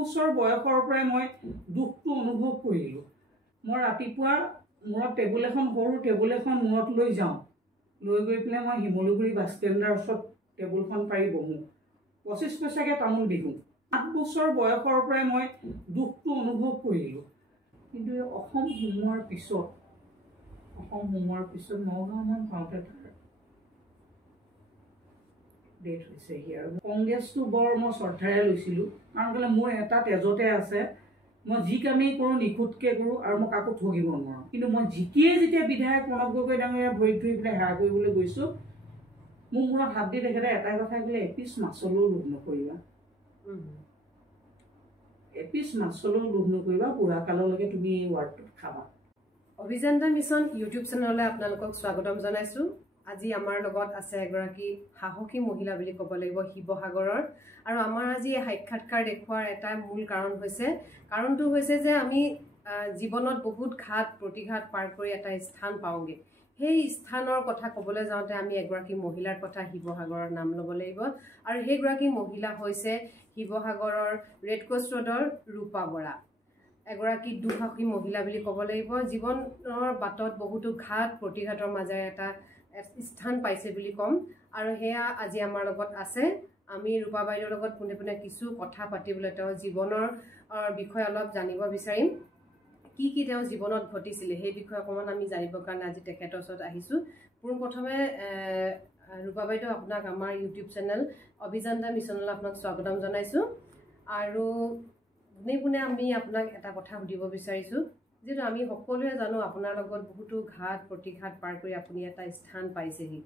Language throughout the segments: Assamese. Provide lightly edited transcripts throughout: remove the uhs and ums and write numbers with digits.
বছৰ বয়সৰ পৰাই মই দুখটো অনুভৱ কৰিলোঁ। মই ৰাতিপুৱা মূৰত টেবুল এখন সৰু টেবুল এখন মূৰত লৈ যাওঁ, লৈ গৈ পেলাই মই শিমলুগুৰি বাছ ষ্টেণ্ডৰ ওচৰত টেবুলখন পাৰি বহোঁ, 25 পইচাকৈ তামোল বিকোঁ। 8 বছৰ বয়সৰ পৰাই মই দুখটো অনুভৱ কৰিলোঁ। কিন্তু অসম সোমোৱাৰ পিছত নগাঁওমান পাওঁতে তাৰ ডেথ হৈছেহি। আৰু কংগ্ৰেছটো বৰ মই শ্ৰদ্ধাৰে লৈছিলোঁ, কাৰণ কেলৈ মোৰ এটা তেজতে আছে, মই যি কামেই কৰোঁ নিখুঁতকৈ কৰোঁ আৰু মই কাকো ঠগিব নোৱাৰোঁ। কিন্তু মই জিকিয়ে যেতিয়া বিধায়ক প্ৰণৱ গগৈ ডাঙৰীয়া ভৰিত ধৰি পেলাই সেৱা কৰিবলৈ গৈছোঁ, মোৰ মূৰত হাত দি তেখেতে এটাই কথা ক'লে, এপিচ মাছলৈও লোভ নকৰিবা, এপিচ মাছলৈও লোভ নকৰিবা, বুঢ়া কাললৈকে তুমি এই ৱাৰ্ডটোত খাবা। অভিযান্তা মিছন ইউটিউব চেনেললৈ আপোনালোকক স্বাগতম জনাইছোঁ। আজি আমাৰ লগত আছে এগৰাকী সাহসী মহিলা বুলি ক'ব লাগিব শিৱসাগৰৰ। আৰু আমাৰ আজি সাক্ষাৎকাৰ দেখুৱাৰ এটা মূল কাৰণটো হৈছে যে আমি জীৱনত বহুত ঘাত প্ৰতিঘাত পাৰ কৰি এটা স্থান পাওঁগৈ। সেই স্থানৰ কথা ক'বলৈ যাওঁতে আমি এগৰাকী মহিলাৰ কথা শিৱসাগৰৰ নাম ল'ব লাগিব। আৰু সেইগৰাকী মহিলা হৈছে শিৱসাগৰৰ ৰেড ক্ৰছ ৰোডৰ ৰূপা বৰা, এগৰাকী দুঃসাহসী মহিলা বুলি ক'ব লাগিব। জীৱনৰ বাটত বহুতো ঘাত প্ৰতিঘাতৰ মাজেৰে এটা স্থান পাইছে বুলি ক'ম। আৰু সেয়া আজি আমাৰ লগত আছে। আমি ৰূপা বাইদেউৰ লগত পোনে পোনে কিছু কথা পাতিবলৈ তেওঁৰ জীৱনৰ বিষয়ে অলপ জানিব বিচাৰিম। কি তেওঁৰ জীৱনত ঘটিছিলে সেই বিষয়ে অকণমান আমি জানিবৰ কাৰণে আজি তেখেতৰ ওচৰত আহিছোঁ। পোনপ্ৰথমে ৰূপা বাইদেউ, আপোনাক আমাৰ ইউটিউব চেনেল অভিযান্তা মিছনলৈ আপোনাক স্বাগতম জনাইছোঁ। আৰু পোনে আমি আপোনাক এটা কথা সুধিব বিচাৰিছোঁ, যিহেতু আমি সকলোৱে জানো আপোনাৰ লগত বহুতো ঘাত প্ৰতিঘাত পাৰ কৰি আপুনি এটা স্থান পাইছেহি।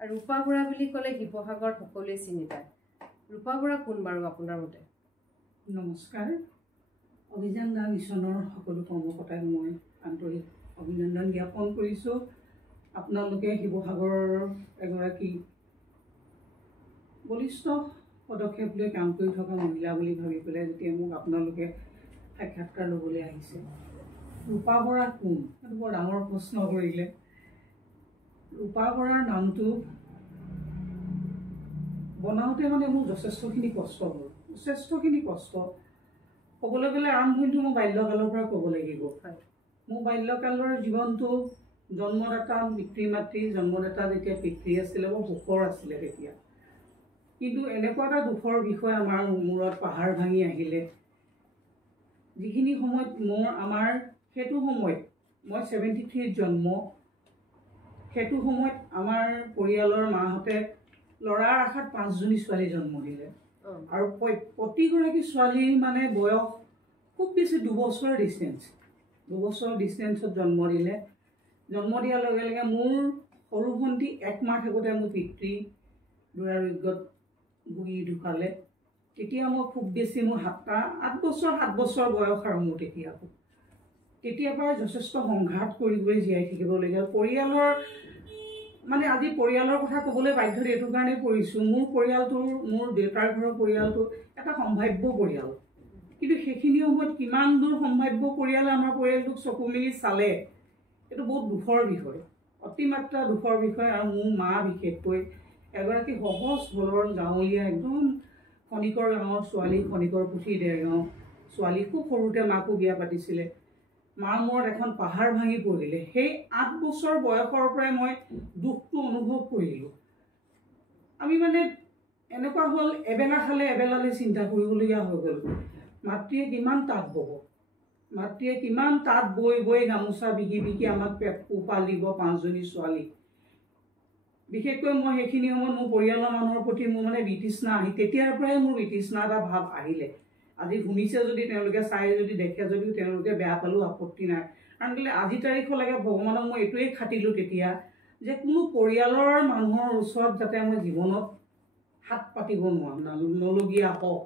আৰু ৰূপা বৰা বুলি ক'লে শিৱসাগৰত সকলোৱে চিনি পায়। ৰূপা বৰা কোন বাৰু আপোনাৰ মতে? নমস্কাৰ। অভিযান্তা মিছনৰ সকলো কৰ্মকৰ্তাক মই আন্তৰিক অভিনন্দন জ্ঞাপন কৰিছোঁ। আপোনালোকে শিৱসাগৰৰ এগৰাকী বলিষ্ঠ পদক্ষেপ লৈ কাম কৰি থকা মহিলা বুলি ভাবি পেলাই যেতিয়া মোক আপোনালোকে সাক্ষাৎকাৰ ল'বলৈ আহিছে। ৰূপা বৰা কোন? সেইটো বৰ ডাঙৰ প্ৰশ্ন কৰিলে। ৰূপা বৰাৰ নামটো বনাওঁতে মোৰ যথেষ্টখিনি কষ্ট হ'ল, ক'বলৈ গ'লে আৰম্ভণিটো মই বাল্যকালৰ পৰা ক'ব লাগিব। মোৰ বাল্যকালৰ জীৱনটো জন্মদাতা পিতৃ মাতৃ, জন্মদাতা যেতিয়া পিতৃ আছিলে বৰ সুখৰ আছিলে তেতিয়া। কিন্তু এনেকুৱা এটা দুখৰ বিষয় আমাৰ মূৰত পাহাৰ ভাঙি আহিলে, যিখিনি সময়ত সেইটো সময়ত মই 73 জন্ম, সেইটো সময়ত আমাৰ পৰিয়ালৰ মাহঁতে ল'ৰাৰ আশাত 5জনী ছোৱালী জন্ম দিলে। আৰু প্ৰতিগৰাকী ছোৱালীৰ বয়স খুব বেছি 2 বছৰৰ ডিষ্টেঞ্চত জন্ম দিলে। জন্ম দিয়াৰ লগে লগে মোৰ সৰু ভণ্টি 1 মাহ থাকোঁতে মোৰ পিতৃ দুৰাৰোগ্যত ভুগি ঢুকালে। তেতিয়া মই খুব বেছি মোৰ 7 বছৰ বয়স। আৰু মোৰ তেতিয়াৰ পৰাই যথেষ্ট সংঘাত কৰি জীয়াই থাকিবলগীয়া। পৰিয়ালৰ আজি পৰিয়ালৰ কথা ক'বলৈ বাধ্যত এইটো কাৰণেই পৰিছোঁ, মোৰ দেউতাৰ ঘৰৰ পৰিয়ালটো এটা সম্ভাৱ্য পৰিয়াল। কিন্তু সেইখিনি সময়ত কিমান দূৰ সম্ভাৱ্য পৰিয়ালে আমাৰ পৰিয়ালটোক চকু মেলি চালে, এইটো বহুত দুখৰ বিষয়, অতিমাত্ৰা দুখৰ বিষয়। আৰু মোৰ মা বিশেষকৈ এগৰাকী সহজ সৰল গাঁৱলীয়া, একদম খনিকৰ গাঁৱৰ ছোৱালী, খনিকৰ পুথি দেৰগাঁও ছোৱালী। খুব সৰুতে মাকো বিয়া পাতিছিলে। মাৰ মূৰত এখন পাহাৰ ভাঙি পৰিলে। সেই 8 বছৰ বয়সৰ পৰাই মই দুখটো অনুভৱ কৰিলোঁ। আমি এনেকুৱা হ'ল, এবেলা খালে এবেলালৈ চিন্তা কৰিবলগীয়া হৈ গ'ল। মাতৃয়ে কিমান তাঁত বব, মাতৃয়ে কিমান তাঁত বৈ গামোচা বিকি আমাক পেট পোহপাল দিব 5জনী ছোৱালী। বিশেষকৈ মই সেইখিনি সময়ত মোৰ পৰিয়ালৰ মানুহৰ প্ৰতি মোৰ বিতৃষ্ণা তেতিয়াৰ পৰাই মোৰ বিতৃষ্ণা এটা ভাৱ আহিলে। আজি শুনিছে যদি তেওঁলোকে, চাই যদি দেখে যদিও তেওঁলোকে বেয়া পালেও আপত্তি নাই। কাৰণ কেলৈ আজি তাৰিখলৈকে ভগৱানক মই এইটোৱেই খাটিলোঁ তেতিয়া, যে কোনো পৰিয়ালৰ মানুহৰ ওচৰত যাতে মই জীৱনত হাত পাতিব নলগীয়া হওক।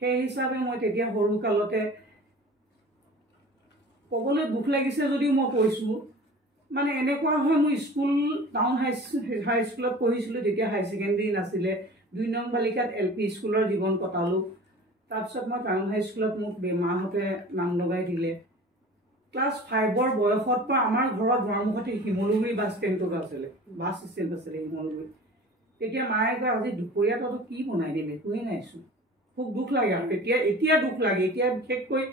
সেই হিচাপে মই তেতিয়া সৰুকালতে, ক'বলৈ দুখ লাগিছে যদিও মই কৈছোঁ, এনেকুৱা হয়, মোৰ স্কুল টাউন হাইস্কুলত পঢ়িছিলোঁ। তেতিয়া হাই ছেকেণ্ডেৰী নাছিলে। 2 নং বালিকাত LP স্কুলৰ জীৱন কটালোঁ। তাৰপিছত মই টাউন হাইস্কুলত মোক মাহঁতে নাম লগাই দিলে। ক্লাছ 5ৰ বয়সত পৰা আমাৰ ঘৰত দুৱাৰমুখতে শিমলুগুৰি বাছ ষ্টেণ্ডত আছিলে, বাছ ষ্টেণ্ড আছিলে শিমলুগুৰি। তেতিয়া মায়ে কয়, আজি দুপৰীয়া তই কি বনাই দিম, একোৱেই নাইচোন। খুব দুখ লাগে আৰু এতিয়া দুখ লাগে এতিয়া বিশেষকৈ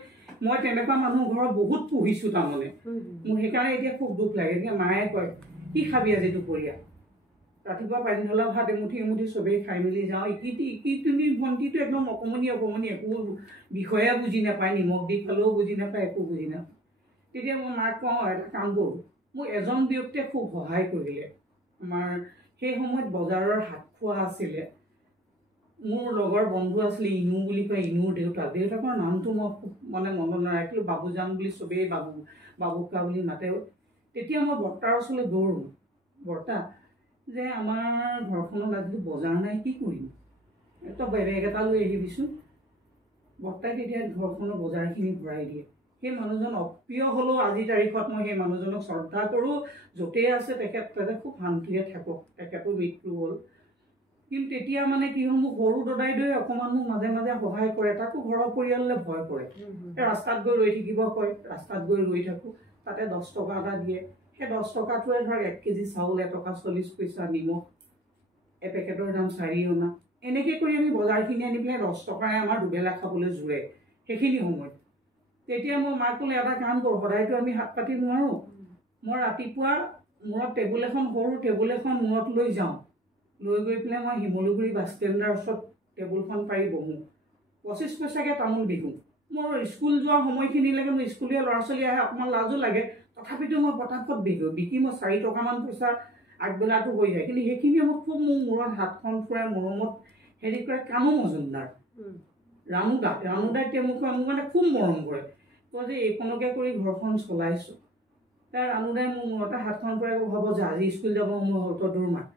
মই তেনেকুৱা মানুহ ঘৰত বহুত পুহিছোঁ তাৰমানে মোৰ সেইকাৰণে এতিয়া খুব দুখ লাগে এতিয়া মায়ে কয় কি খাবি আজি দুপৰীয়া ৰাতিপুৱা পানী ঢলা ভাত এমুঠি চবেই খাই মেলি যাওঁ কি তুমি ভণ্টিটো একদম অকণমানি একো বিষয়ে বুজি নাপায় নিমখ দি খালেও বুজি নাপায় একো বুজি নাপায় তেতিয়া মই মাক কওঁ এটা কাম কৰোঁ মোক এজন ব্যক্তিয়ে খুব সহায় কৰিলে আমাৰ সেই সময়ত বজাৰৰ হাত খোৱা আছিলে মোৰ লগৰ বন্ধু আছিলে ইনু বুলি কয় ইনুৰ দেউতাকৰ নামটো মই খুব মানে মনত নাৰাখিলোঁ বাবুজান বুলি চবেই বাবুকা বুলি মাতে তেতিয়া মই বৰ্তাৰ ওচৰলৈ দৌৰোঁ বৰ্তা যে আমাৰ ঘৰখনত আজিতো বজাৰ নাই কি কৰিম তই বেলেগ এটা লৈ আহিবিচোন বৰ্তাই তেতিয়া ঘৰখনৰ বজাৰখিনি ভৰাই দিয়ে সেই মানুহজন অপ্ৰিয় হ'লেও আজিৰ তাৰিখত মই সেই মানুহজনক শ্ৰদ্ধা কৰোঁ য'তেই আছে তেখেতে খুব শান্তিৰে থাকক তেখেতৰ মৃত্যু হ'ল কিন্তু তেতিয়া মানে কি হ'ল মোক সৰু দদাইদেৱে অকণমান মোক মাজে মাজে সহায় কৰে তাকো ঘৰৰ পৰিয়াললৈ ভয় কৰে ৰাস্তাত গৈ ৰৈ থাকিব কয় ৰাস্তাত গৈ ৰৈ থাকোঁ তাতে 10 টকা এটা দিয়ে সেই 10 টকাটোৱে ধৰক 1 কেজি চাউল 1 টকা 40 পইচা নিমখ এপেকেটৰ দাম 4 অনা এনেকৈ কৰি আমি বজাৰখিনি আনি পেলাই 10 টকাৰে আমাৰ দুবেলা খাবলৈ জোৰে সেইখিনি সময়ত তেতিয়া মই মাক ক'লে এটা কাম কৰোঁ সদায়তো আমি হাত পাতি নোৱাৰোঁ মই ৰাতিপুৱা মূৰত সৰু টেবুল এখন মূৰত লৈ যাওঁ লৈ গৈ পেলাই মই শিমলুগুৰি বাছ ষ্টেণ্ডৰ ওচৰত টেবুলখন পাৰি বহোঁ 25 পইচাকৈ তামোল বিকোঁ মোৰ স্কুল যোৱাৰ সময়খিনিলৈকে মোৰ স্কুলীয়া ল'ৰা ছোৱালী আহে অকণমান লাজো লাগে তথাপিতো মই পটাপট বিকি মই 4 টকামান পইচা আগবেলাটো হৈ যায় কিন্তু সেইখিনি মোক খুব মোৰ মূৰত হাতখন ফুৰাই মৰমত হেৰি কৰে কামো মজুমদাৰ ৰাণুদাই মোক মানে খুব মৰম কৰে তই যে এইখনকে কৰি ঘৰখন চলাইছোঁ তাৰ ৰাণুদাই মোৰ মূৰতে হাতখন ফুৰাই ভাব যে আজি স্কুল যাব মোৰ হয়তো দূৰ মাক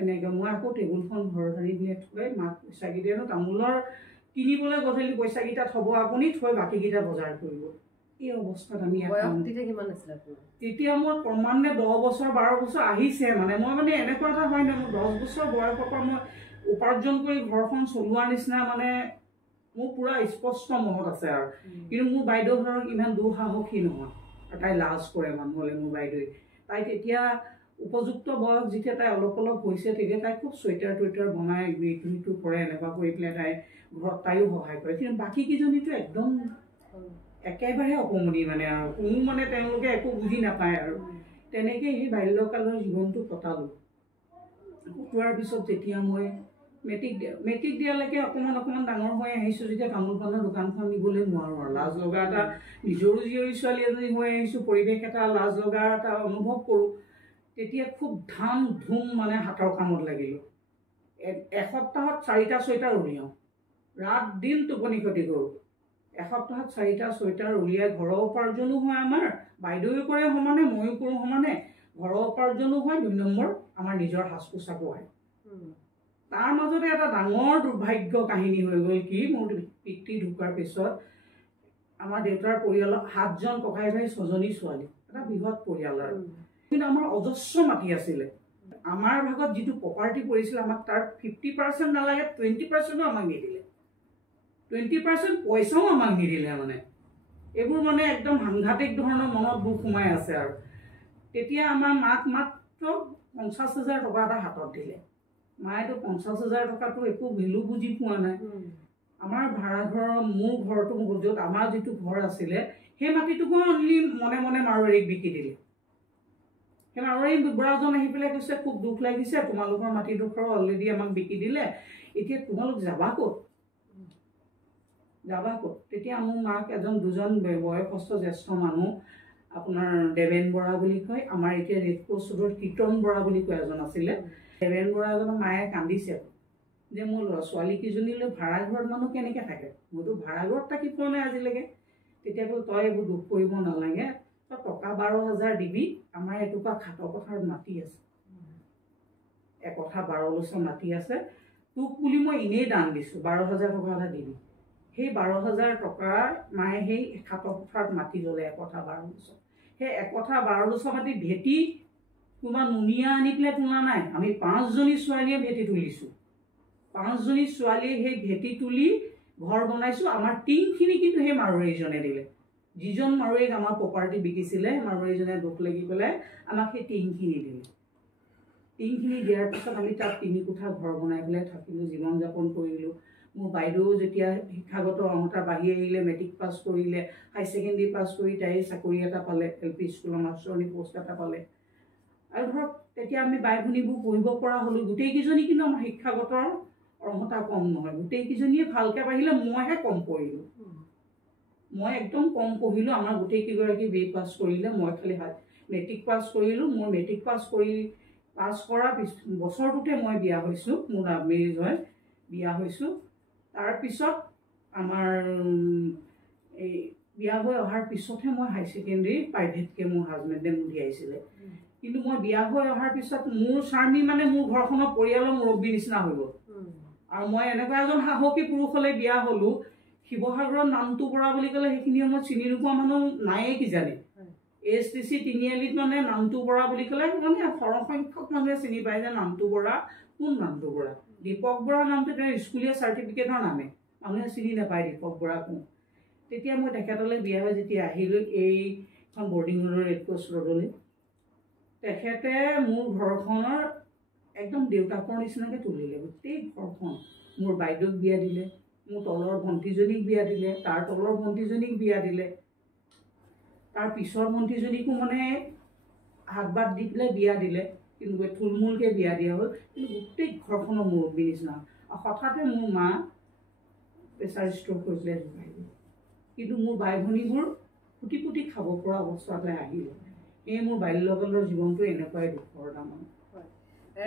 এনেকৈ মই আকৌ টেবুলখন ঘৰত আনি দিলে থৈ মাক পইচাকেইটা তামোলৰ কিনিবলৈ গধূলি পইচাকেইটা থ'ব আপুনি থৈ বাকীকেইটা বজাৰ কৰিব এই অৱস্থাত আমি তেতিয়া মোৰ ক্ৰমান্বয়ে 10 বছৰ 12 বছৰ আহিছে মানে মই মানে এনেকুৱা এটা হয় নাই মোৰ 10 বছৰ বয়সৰ পৰা মই উপাৰ্জন কৰি ঘৰখন চলোৱাৰ নিচিনা মানে মোৰ পুৰা স্পষ্ট মনত আছে আৰু কিন্তু মোৰ বাইদেউ ধৰক ইমান দুঃসাহসী নহয় তাই লাজ কৰে মানুহলৈ মোৰ বাইদেৱে তাই তেতিয়া উপযুক্ত বয়স যেতিয়া তাই অলপ হৈছে তেতিয়া তাই খুব চুৱেটাৰ টুৱেটাৰ বনাই ইটো কৰে এনেকুৱা কৰি পেলাই তাই ঘৰত তাইও সহায় কৰে কিন্তু বাকীকেইজনীতো একদম একেবাৰে অকণমানি মানে আৰু কোনো মানে তেওঁলোকে একো বুজি নাপায় আৰু তেনেকৈ সেই বাল্যকালৰ জীৱনটো কটালোঁ কটোৱাৰ পিছত যেতিয়া মই মেট্ৰিক দিয়ালৈকে অকণমান ডাঙৰ হৈ আহিছোঁ যেতিয়া তামোল পাণৰ দোকানখন দিবলৈ নোৱাৰোঁ আৰু লাজ লগা এটা নিজৰো জীয়ৰী ছোৱালী এজনী হৈ আহিছোঁ পৰিৱেশ এটা লাজ লগা এটা অনুভৱ কৰোঁ তেতিয়া খুব ধাম ধুম মানে হাতৰ কামত লাগিলোঁ এসপ্তাহত 4টা চুৱেটাৰ উলিয়াওঁ ৰাত দিন টোপনি ক্ষতি কৰোঁ এসপ্তাহত 4টা চুৱেটাৰ উলিয়াই ঘৰৰ উপাৰ্জনো হয় আমাৰ বাইদেৱে কৰে সমানে ময়ো কৰোঁ সমানে ঘৰৰ উপাৰ্জনো হয় 2 নম্বৰ আমাৰ নিজৰ সাজ পোছাকো হয় তাৰ মাজতে এটা ডাঙৰ দুৰ্ভাগ্য কাহিনী হৈ গ'ল কি মোৰ পিতৃ ঢুকোৱাৰ পিছত আমাৰ দেউতাৰ পৰিয়ালত 7জন ককাই ভাই 6জনী ছোৱালী এটা বৃহৎ পৰিয়াল আৰু কিন্তু আমাৰ অজস্ৰ মাটি আছিলে আমাৰ ভাগত যিটো প্ৰপাৰ্টি পৰিছিলে আমাক তাৰ 50% নালাগে 20%ও আমাক নিদিলে 20% পইচাও আমাক নিদিলে মানে এইবোৰ মানে একদম সাংঘাতিক ধৰণৰ মনত দুখ সোমাই আছে আৰু তেতিয়া আমাৰ মাক মাত্ৰ 50,000 টকা এটা হাতত দিলে মায়েতো 50,000 টকাটো একো ভেলু বুজি পোৱা নাই আমাৰ ভাড়াঘৰৰ মোৰ ঘৰটো য'ত আমাৰ যিটো ঘৰ আছিলে সেই মাটিটোকো অনলি মনে মনে মাৰোৱাৰীক বিকি দিলে সেই মাৰোৱাৰী বুঢ়াজন আহি পেলাই কৈছে খুব দুখ লাগিছে তোমালোকৰ মাটিডোখৰ অলৰেডি আমাক বিকি দিলে এতিয়া তোমালোক যাবা ক'ত তেতিয়া মোৰ মাক দুজন বয়সস্থ জ্যেষ্ঠ মানুহ আপোনাৰ দেৱেন বৰা বুলি কয় আমাৰ এতিয়া ৰেড ক্ৰছ ৰোডৰ কীৰ্তন বৰা বুলি কয় এজন আছিলে দেৱেন বৰা এজনৰ মায়ে কান্দিছে যে মোৰ ল'ৰা ছোৱালীকেইজনীলৈ ভাড়াঘৰত মানুহ কেনেকৈ থাকে মইতো ভাড়াঘৰত থাকি পোৱা নাই আজিলৈকে তেতিয়া বোলো তই এইবোৰ দুখ কৰিব নালাগে তই টকা 12,000 দিবি আমাৰ এটুকুৰা খাটৰ পথাৰত মাটি আছে একঠা 12 লচৰ মাটি আছে তোক বুলি মই এনেই দান দিছোঁ 12,000 টকা এটা দিবি সেই 12,000 টকা মায়ে সেই খাটৰ পথাৰত মাটি ল'লে একঠা 12 লচৰ সেই একঠা 12 লচৰ মাটি ভেটি কোনোবা নুনিয়া আনি পেলাই তোলা নাই আমি 5জনী ছোৱালীয়ে ভেটি তুলিছোঁ 5জনী ছোৱালীয়ে সেই ভেটি তুলি ঘৰ বনাইছোঁ আমাৰ টিংখিনি কিন্তু সেই মাৰোৱাৰীজনে দিলে যিজন মাৰোৱাৰীক আমাৰ প্ৰপাৰ্টি বিকিছিলে মাৰোৱাৰীজনে দুখ লাগি পেলাই আমাক সেই টিংখিনি দিলে টিংখিনি দিয়াৰ পিছত আমি তাত 3 কোঠা ঘৰ বনাই পেলাই থাকিলোঁ জীৱন যাপন কৰিলোঁ মোৰ বাইদেউ যেতিয়া শিক্ষাগত অৰ্হতা বাঢ়ি আহিলে, মেট্ৰিক পাছ কৰিলে, হাই ছেকেণ্ডেৰী পাছ কৰি তাই চাকৰি এটা পালে, LP স্কুলৰ মাষ্টৰণী পষ্ট এটা পালে। আৰু ধৰক তেতিয়া আমি বাই ভনীবোৰ পঢ়িব পৰা হ'লোঁ। গোটেইকেইজনী কিন্তু আমাৰ শিক্ষাগত অৰ্হতা কম নহয়, গোটেইকেইজনীয়ে ভালকৈ পঢ়িলে, মইহে কম পঢ়িলোঁ। মই একদম কম পঢ়িলোঁ। আমাৰ গোটেইকেইগৰাকী BA পাছ কৰিলে, মই খালি মেট্ৰিক পাছ কৰিলোঁ। মোৰ মেট্ৰিক পাছ কৰা বছৰটোতে মই বিয়া হৈছোঁ, মোৰ লাভ মেৰিজ হয়, বিয়া হৈছোঁ। তাৰপিছত আমাৰ এই বিয়া হৈ অহাৰ পিছতহে মই হাই ছেকেণ্ডেৰী প্ৰাইভেটকৈ মোৰ হাজবেণ্ডে মোক দিয়াইছিলে। কিন্তু মই বিয়া হৈ অহাৰ পিছত মোৰ স্বামী মানে মোৰ ঘৰখনৰ পৰিয়ালৰ মুৰব্বী নিচিনা হৈ গ'ল। আৰু মই এনেকুৱা এজন সাহসী পুৰুষলৈ বিয়া হ'লোঁ। শিৱসাগৰৰ নামটো বৰা বুলি ক'লে সেইখিনি সময়ত চিনি নোপোৱা মানুহ নায়েই কিজানি। STC তিনিআলিত মানে নামটো বৰা বুলি ক'লে মানে সৰহসংখ্যক মানুহে চিনি পায় যে নামটো বৰা কোন নামটো বৰা। দীপক বৰা নামটো তেওঁৰ স্কুলীয়া চাৰ্টিফিকেটৰ নামে, মানুহে চিনি নাপায় দীপক বৰা কোন। তেতিয়া মই তেখেতলৈ বিয়া হৈ যেতিয়া আহিলোঁ এইখন বৰ্ডিং ৰোডৰ ৰেড ক্ৰছ ৰোডলৈ, তেখেতে মোৰ ঘৰখনৰ একদম দেউতাকৰ নিচিনাকৈ তুলিলে। গোটেই ঘৰখন মোৰ বাইদেউক বিয়া দিলে, মোৰ তলৰ ভণ্টিজনীক বিয়া দিলে, তাৰ তলৰ ভণ্টিজনীক বিয়া দিলে, তাৰ পিছৰ ভণ্টিজনীকো মানে হাত বাদ দি পেলাই বিয়া দিলে, কিন্তু থুলমূলকৈ বিয়া দিয়া হ'ল। কিন্তু গোটেই ঘৰখনৰ মুৰব্বী নিচিনা। আৰু হঠাতে মোৰ মা প্ৰেছাৰ ষ্ট্ৰ'ক হৈছিলে ঢুকাই গ'ল। কিন্তু মোৰ বাই ভনীবোৰ ফুটি ফুটি খাব পৰা অৱস্থালৈ আহিলে। এই মোৰ বাল্যকালৰ জীৱনটো এনেকুৱাই দুখৰ তাৰমানে।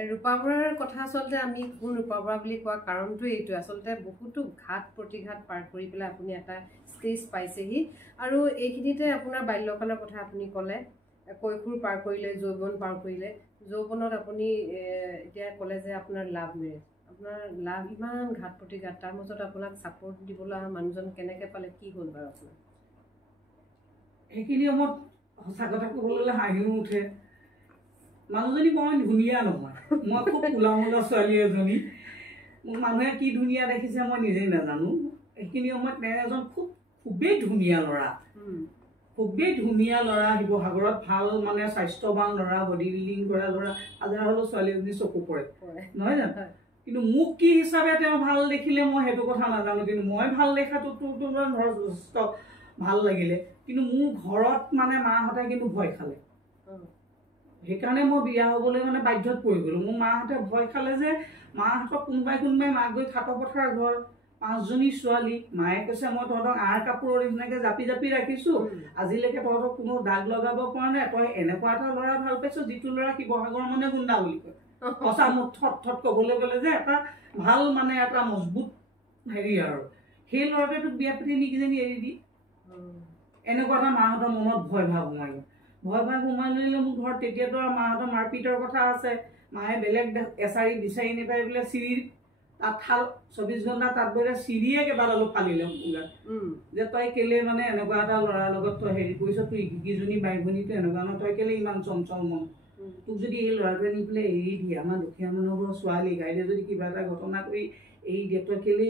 ৰূপা বৰাৰ কথা আচলতে আমি কোন ৰূপা বৰা বুলি কোৱা কাৰণটো এইটো, আচলতে বহুতো ঘাত প্ৰতিঘাত পাৰ কৰি পেলাই আপুনি এটা ষ্টেজ পাইছেহি। আৰু এইখিনিতে আপোনাৰ বাল্যকালৰ কথা আপুনি ক'লে, কৈশোৰ পাৰ কৰিলে, যৌৱন পাৰ কৰিলে। যৌৱনত আপুনি এতিয়া ক'লে যে আপোনাৰ লাভ মেৰেজ, আপোনাৰ লাভ ইমান ঘাত প্ৰতিঘাত, তাৰ মাজত আপোনাক ছাপৰ্ট দিবলৈ অহা মানুহজন কেনেকৈ পালে, কি হ'ল বাৰু আপোনাৰ? সেইখিনি সময়ত সঁচা কথা ক'বলৈ হাঁহিও উঠে। মানুহজনী মই ধুনীয়া নহয়, মই খুব কোলা মোলা ছোৱালী এজনী। মোক মানুহে কি ধুনীয়া দেখিছে মই নিজেই নাজানো। সেইখিনি সময়ত তেওঁ এজন খুবেই ধুনীয়া ল'ৰা, খুবেই ধুনীয়া ল'ৰা, শিৱসাগৰত ভাল মানে স্বাস্থ্যৱান ল'ৰা, বডি বিল্ডিং কৰা ল'ৰা, হাজাৰ হ'লেও ছোৱালী এজনী চকু পৰে নহয় জানো। কিন্তু মোক কি হিচাপে তেওঁ ভাল দেখিলে মই সেইটো কথা নাজানো। কিন্তু মই ভাল দেখাটোতো ধৰ যথেষ্ট ভাল লাগিলে। কিন্তু মোৰ ঘৰত মানে মাহঁতে কিন্তু ভয় খালে। সেইকাৰণে মই বিয়া হ'বলৈ মানে বাধ্যত পৰি গ'লোঁ। মোৰ মাহঁতে ভয় খালে যে মাহঁতক কোনোবাই মাক গৈ খাটৰ পথাৰ ঘৰ, 5জনী ছোৱালী, মায়ে কৈছে মই তহঁতক আঁৰ কাপোৰৰ নিচিনাকৈ জাপি জাপি ৰাখিছোঁ, আজিলৈকে তহঁতক কোনো দাগ লগাব পৰা নাই, তই এনেকুৱা এটা ল'ৰা ভাল পাইছ যিটো ল'ৰা শিৱসাগৰৰ মানে গুণ্ডা বুলি কয়। সঁচা মোক থট ক'বলৈ গ'লে যে এটা ভাল মানে এটা মজবুত হেৰি আৰু সেই ল'ৰাটোৱে তোক বিয়া পাতি নিকিজনী এৰি দি, এনেকুৱা এটা মাহঁতৰ মনত ভয় ভাৱ সোমাই গ'ল। ভয় ভাৱ সোমাই ল'লে মোৰ ঘৰত তেতিয়াতো আৰু মাহঁতৰ মাৰপিটৰ কথা আছে। মায়ে বেলেগ এচাৰি বিচাৰি নাপাই বোলে চিৰিৰ তাঁতশাল 24 ঘণ্টা তাঁত বৈলে চিৰিয়ে কেইবাডালো ফালিলে যে তই কেলে মানে এনেকুৱা এটা ল'ৰাৰ লগত তই হেৰি কৰিছ, তোৰ ইকিজনী বাই ভনীটো এনেকুৱা ন, তই কেলে ইমান চঞ্চল মন, তোক যদি এই ল'ৰাটোৱে নি পেলাই এৰি দিয়ে, আমাৰ দুখীয়া মানুহবোৰৰ ছোৱালী গাইলে যদি কিবা এটা ঘটনা কৰি এৰি দিয়ে, তই কেলে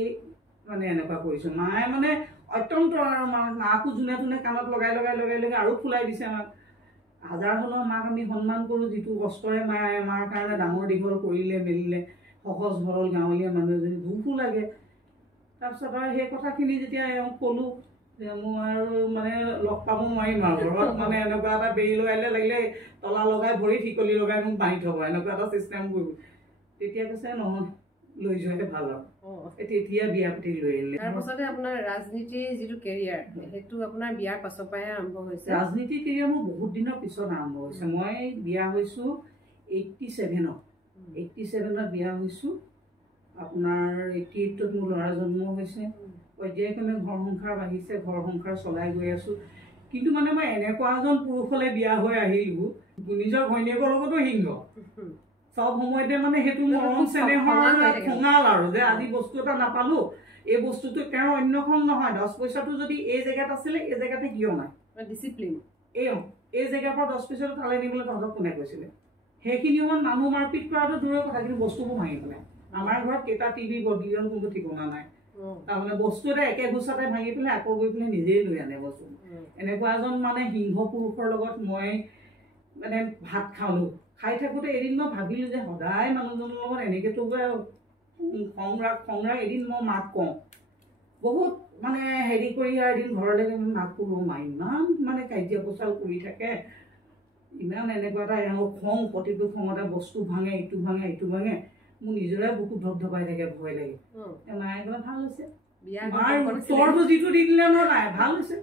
মানে এনেকুৱা কৰিছ। মায়ে মানে অত্যন্ত আৰু মাকো যোনে তোনে কাণত লগাই আৰু ফুলাই দিছে আমাক। হাজাৰ হ'লেও মাক আমি সন্মান কৰোঁ, যিটো কষ্টৰে মায়ে আমাৰ কাৰণে ডাঙৰ দীঘল কৰিলে মেলিলে, সহজ সৰল গাঁৱলীয়া মানুহ এজনী, দুখো লাগে। তাৰপিছত আৰু সেই কথাখিনি যেতিয়া এওঁক ক'লোঁ যে মই আৰু মানে লগ পাব নোৱাৰিম আৰু ঘৰত মানে এনেকুৱা এটা বেৰি লৈ আহিলে লাগিলে তলা লগাই ভৰি ঠিকলি লগাই মোক বান্ধি থ'ব, এনেকুৱা এটা চিষ্টেম কৰিব। তেতিয়া কৈছে নহয় লৈ যোৱাহে ভাল আৰু তেতিয়া বিয়া পাতি লৈ আহিলে। তাৰপাছতে আপোনাৰ ৰাজনীতিৰ যিটো কেৰিয়াৰ, সেইটো আপোনাৰ বিয়াৰ পাছৰ পৰাহে আৰম্ভ হৈছে? ৰাজনীতিৰ কেৰিয়াৰ মোৰ বহুত দিনৰ পিছত আৰম্ভ হৈছে। মই বিয়া হৈছোঁ 87ত। 87ত বিয়া হৈছোঁ। আপোনাৰ 88ত মোৰ ল'ৰা জন্ম হৈছে। পৰ্যায়ক্ৰমে ঘৰ সংসাৰ বাঢ়িছে, ঘৰ সংসাৰ চলাই গৈ আছোঁ। কিন্তু মানে মই এনেকুৱা এজন পুৰুষলৈ বিয়া হৈ আহিলোঁ, নিজৰ ঘৈণীয়েকৰ লগতো সিংহ চব সময়তে মানে সেইটো মৰম চেনেহৰ খঙাল আৰু যে আজি বস্তু এটা নাপালোঁ, এই বস্তুটো তেওঁৰ অন্যখন নহয়, 10 পইচাটো যদি এই জেগাত আছিলে এই জেগাতে কিয় নাই, ডিচিপ্লিন এই জেগাৰ পৰা 10 পইচাটো তালৈ নিবলৈ তহঁতক কোনে কৈছিলে। সেইখিনি সময়ত মানুহ মাৰপিট কৰাটো দূৰৰ কথা, কিন্তু বস্তুবোৰ ভাঙি পেলাই। আমাৰ ঘৰত কেইটা টিভি বদলিয়ন কোনো ঠিকনা নাই। তাৰমানে বস্তু এটা একে ঘোচাতে ভাঙি পেলাই আকৌ গৈ পেলাই নিজেই লৈ আনে বস্তু। এনেকুৱা এজন মানে সিংহ পুৰুষৰ লগত মই মানে ভাত খালোঁ। খাই থাকোঁতে এদিন মই ভাবিলোঁ যে সদায় মানুহজনৰ লগত এনেকৈতো খংৰাগ এদিন মই মাক কওঁ বহুত মানে হেৰি কৰি এদিন ঘৰলৈকে মাক ক'লোঁ মা ইমান মানে কাজিয়া পচাল কৰি থাকে ইমান এনেকুৱা এটা এওঁ খং প্ৰতিটো খঙতে বস্তু ভাঙে ইটো ভাঙে মোৰ নিজৰে বুকুত ধপধপাই থাকে ভয় লাগে মায়ে ক'লে ভাল হৈছে মাৰ উত্তৰটো যিটো দি দিলে ন নাই ভাল হৈছে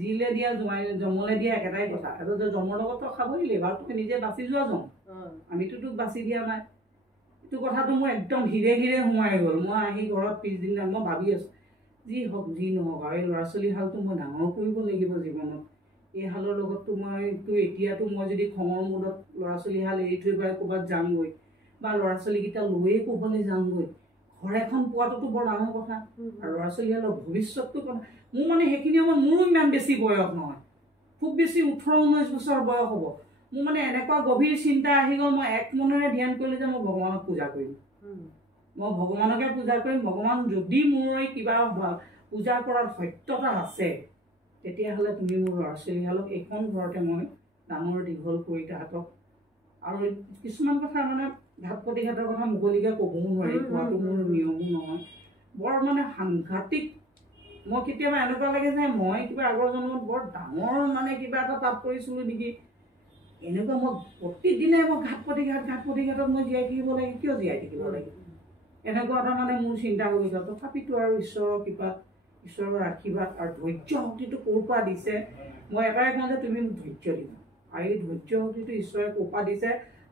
জিলে দিয়া জমলে দিয়া একেটাই কথা এইটো যে জমৰ লগততো খাবই লাগিব আৰু তুমি নিজে বাচি যোৱা জম আমিতো তোক বাচি দিয়া নাই এইটো কথাটো মোৰ একদম হিৰে সোমাই গ'ল মই আহি ঘৰত পিছদিনা মই ভাবি আছোঁ যি হওক যি নহওক আৰু এই ল'ৰা ছোৱালী হালটো মই ডাঙৰ কৰিব লাগিব জীৱনত এই হালৰ লগততো মইতো এতিয়াতো মই যদি খঙৰ মূৰত ল'ৰা ছোৱালী হাল এৰি থৈ পেলাই ক'ৰবাত যামগৈ বা ল'ৰা ছোৱালীকেইটা লৈয়ে ক'বলৈ যামগৈ ঘৰ এখন পোৱাটোতো বৰ ডাঙৰ কথা আৰু ল'ৰা ছোৱালী হালৰ ভৱিষ্যতটো কথা মোৰ মানে সেইখিনি সময়ত মোৰো ইমান বেছি বয়স নহয় খুব বেছি 18-19 বছৰ বয়স হ'ব মোৰ মানে এনেকুৱা গভীৰ চিন্তা আহি গ'ল মই এক মনেৰে ধ্যান কৰিলোঁ যে মই ভগৱানক পূজা কৰিম মই ভগৱানকে পূজা কৰিম ভগৱান যদি মোৰ কিবা পূজা কৰাৰ সত্যতা আছে তেতিয়াহ'লে তুমি মোৰ ল'ৰা ছোৱালীহালক এইখন ঘৰতে মই ডাঙৰ দীঘল কৰি তাহাঁতক আৰু কিছুমান কথা মানে ঘাট প্ৰতিঘাতৰ কথা মুকলিকৈ ক'বও নোৱাৰি কোৱাটো মোৰ নিয়মো নহয় বৰ মানে সাংঘাতিক মই কেতিয়াবা এনেকুৱা লাগে যে মই কিবা আগৰ জন্মত বৰ ডাঙৰ মানে কিবা এটা পাপ কৰিছিলোঁ নেকি এনেকুৱা মই প্ৰতিদিনে মই ঘাট প্ৰতিঘাতত মই জীয়াই থাকিব লাগে কিয় জীয়াই থাকিব লাগে এনেকুৱা এটা মানে মোৰ চিন্তা কৰি যাওঁ তথাপিতো আৰু ঈশ্বৰৰ কৃপাত ঈশ্বৰৰ আশীৰ্বাদ আৰু ধৈৰ্য শক্তিটো ক'ৰ পৰা দিছে মই এটাই কওঁ যে তুমি মোক ধৈৰ্য দিবা আৰু এই ধৈৰ্য শক্তিটো ঈশ্বৰে ক'ৰ পৰা দিছে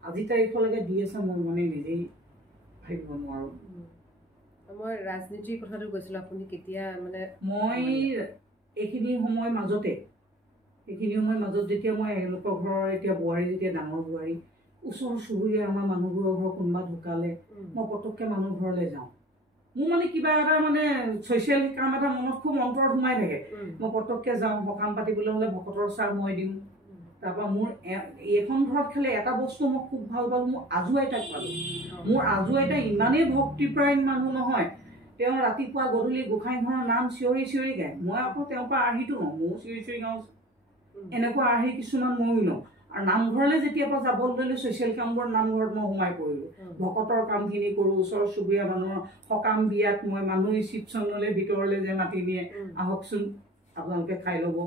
আজি তাৰিখলৈকে দি আছে মই মানে নিজেই ভাবিব নোৱাৰোঁ মই ৰাজনীতিৰ কথাটো কৈছিলোঁ আপুনি কেতিয়া মানে মই এইখিনি সময়ৰ মাজত যেতিয়া মই এওঁলোকৰ ঘৰৰ এতিয়া বোৱাৰী যেতিয়া ডাঙৰ বোৱাৰী ওচৰ চুবুৰীয়া আমাৰ মানুহবোৰৰ ঘৰ কোনোবা ঢুকালে মই পটককৈ মানুহ ঘৰলৈ যাওঁ মোৰ মানে কিবা এটা মানে ছ'চিয়েল কাম এটা মনত খুব অন্তৰত সোমাই থাকে মই পটককৈ যাওঁ সকাম পাতিবলৈ হ'লে ভকতৰ চাহ মই দিওঁ তাৰপৰা মোৰ এইখন ঘৰত খালি এটা বস্তু মই খুব ভাল পালোঁ মোৰ আজু আইতাক পালোঁ মোৰ আজু আইতা ইমানেই ভক্তিপৰায়ণ মানুহ নহয় তেওঁ ৰাতিপুৱা গধূলি গোসাঁই ঘৰৰ নাম চিঞৰি গায় মই আকৌ তেওঁৰ পৰা আৰ্হিটো লওঁ ময়ো চিঞৰি গাওঁ এনেকুৱা আৰ্হি কিছুমান ময়ো লওঁ আৰু নামঘৰলৈ যেতিয়াৰ পৰা যাব ল'লোঁ ছ'চিয়েল কামবোৰ নামঘৰত মই সোমাই পৰিলোঁ ভকতৰ কামখিনি কৰোঁ ওচৰ চুবুৰীয়া মানুহৰ সকাম বিয়াত মই মানুহ ৰিচিপশ্যনলৈ ভিতৰলৈ যে মাতি দিয়ে আহকচোন আপোনালোকে খাই ল'ব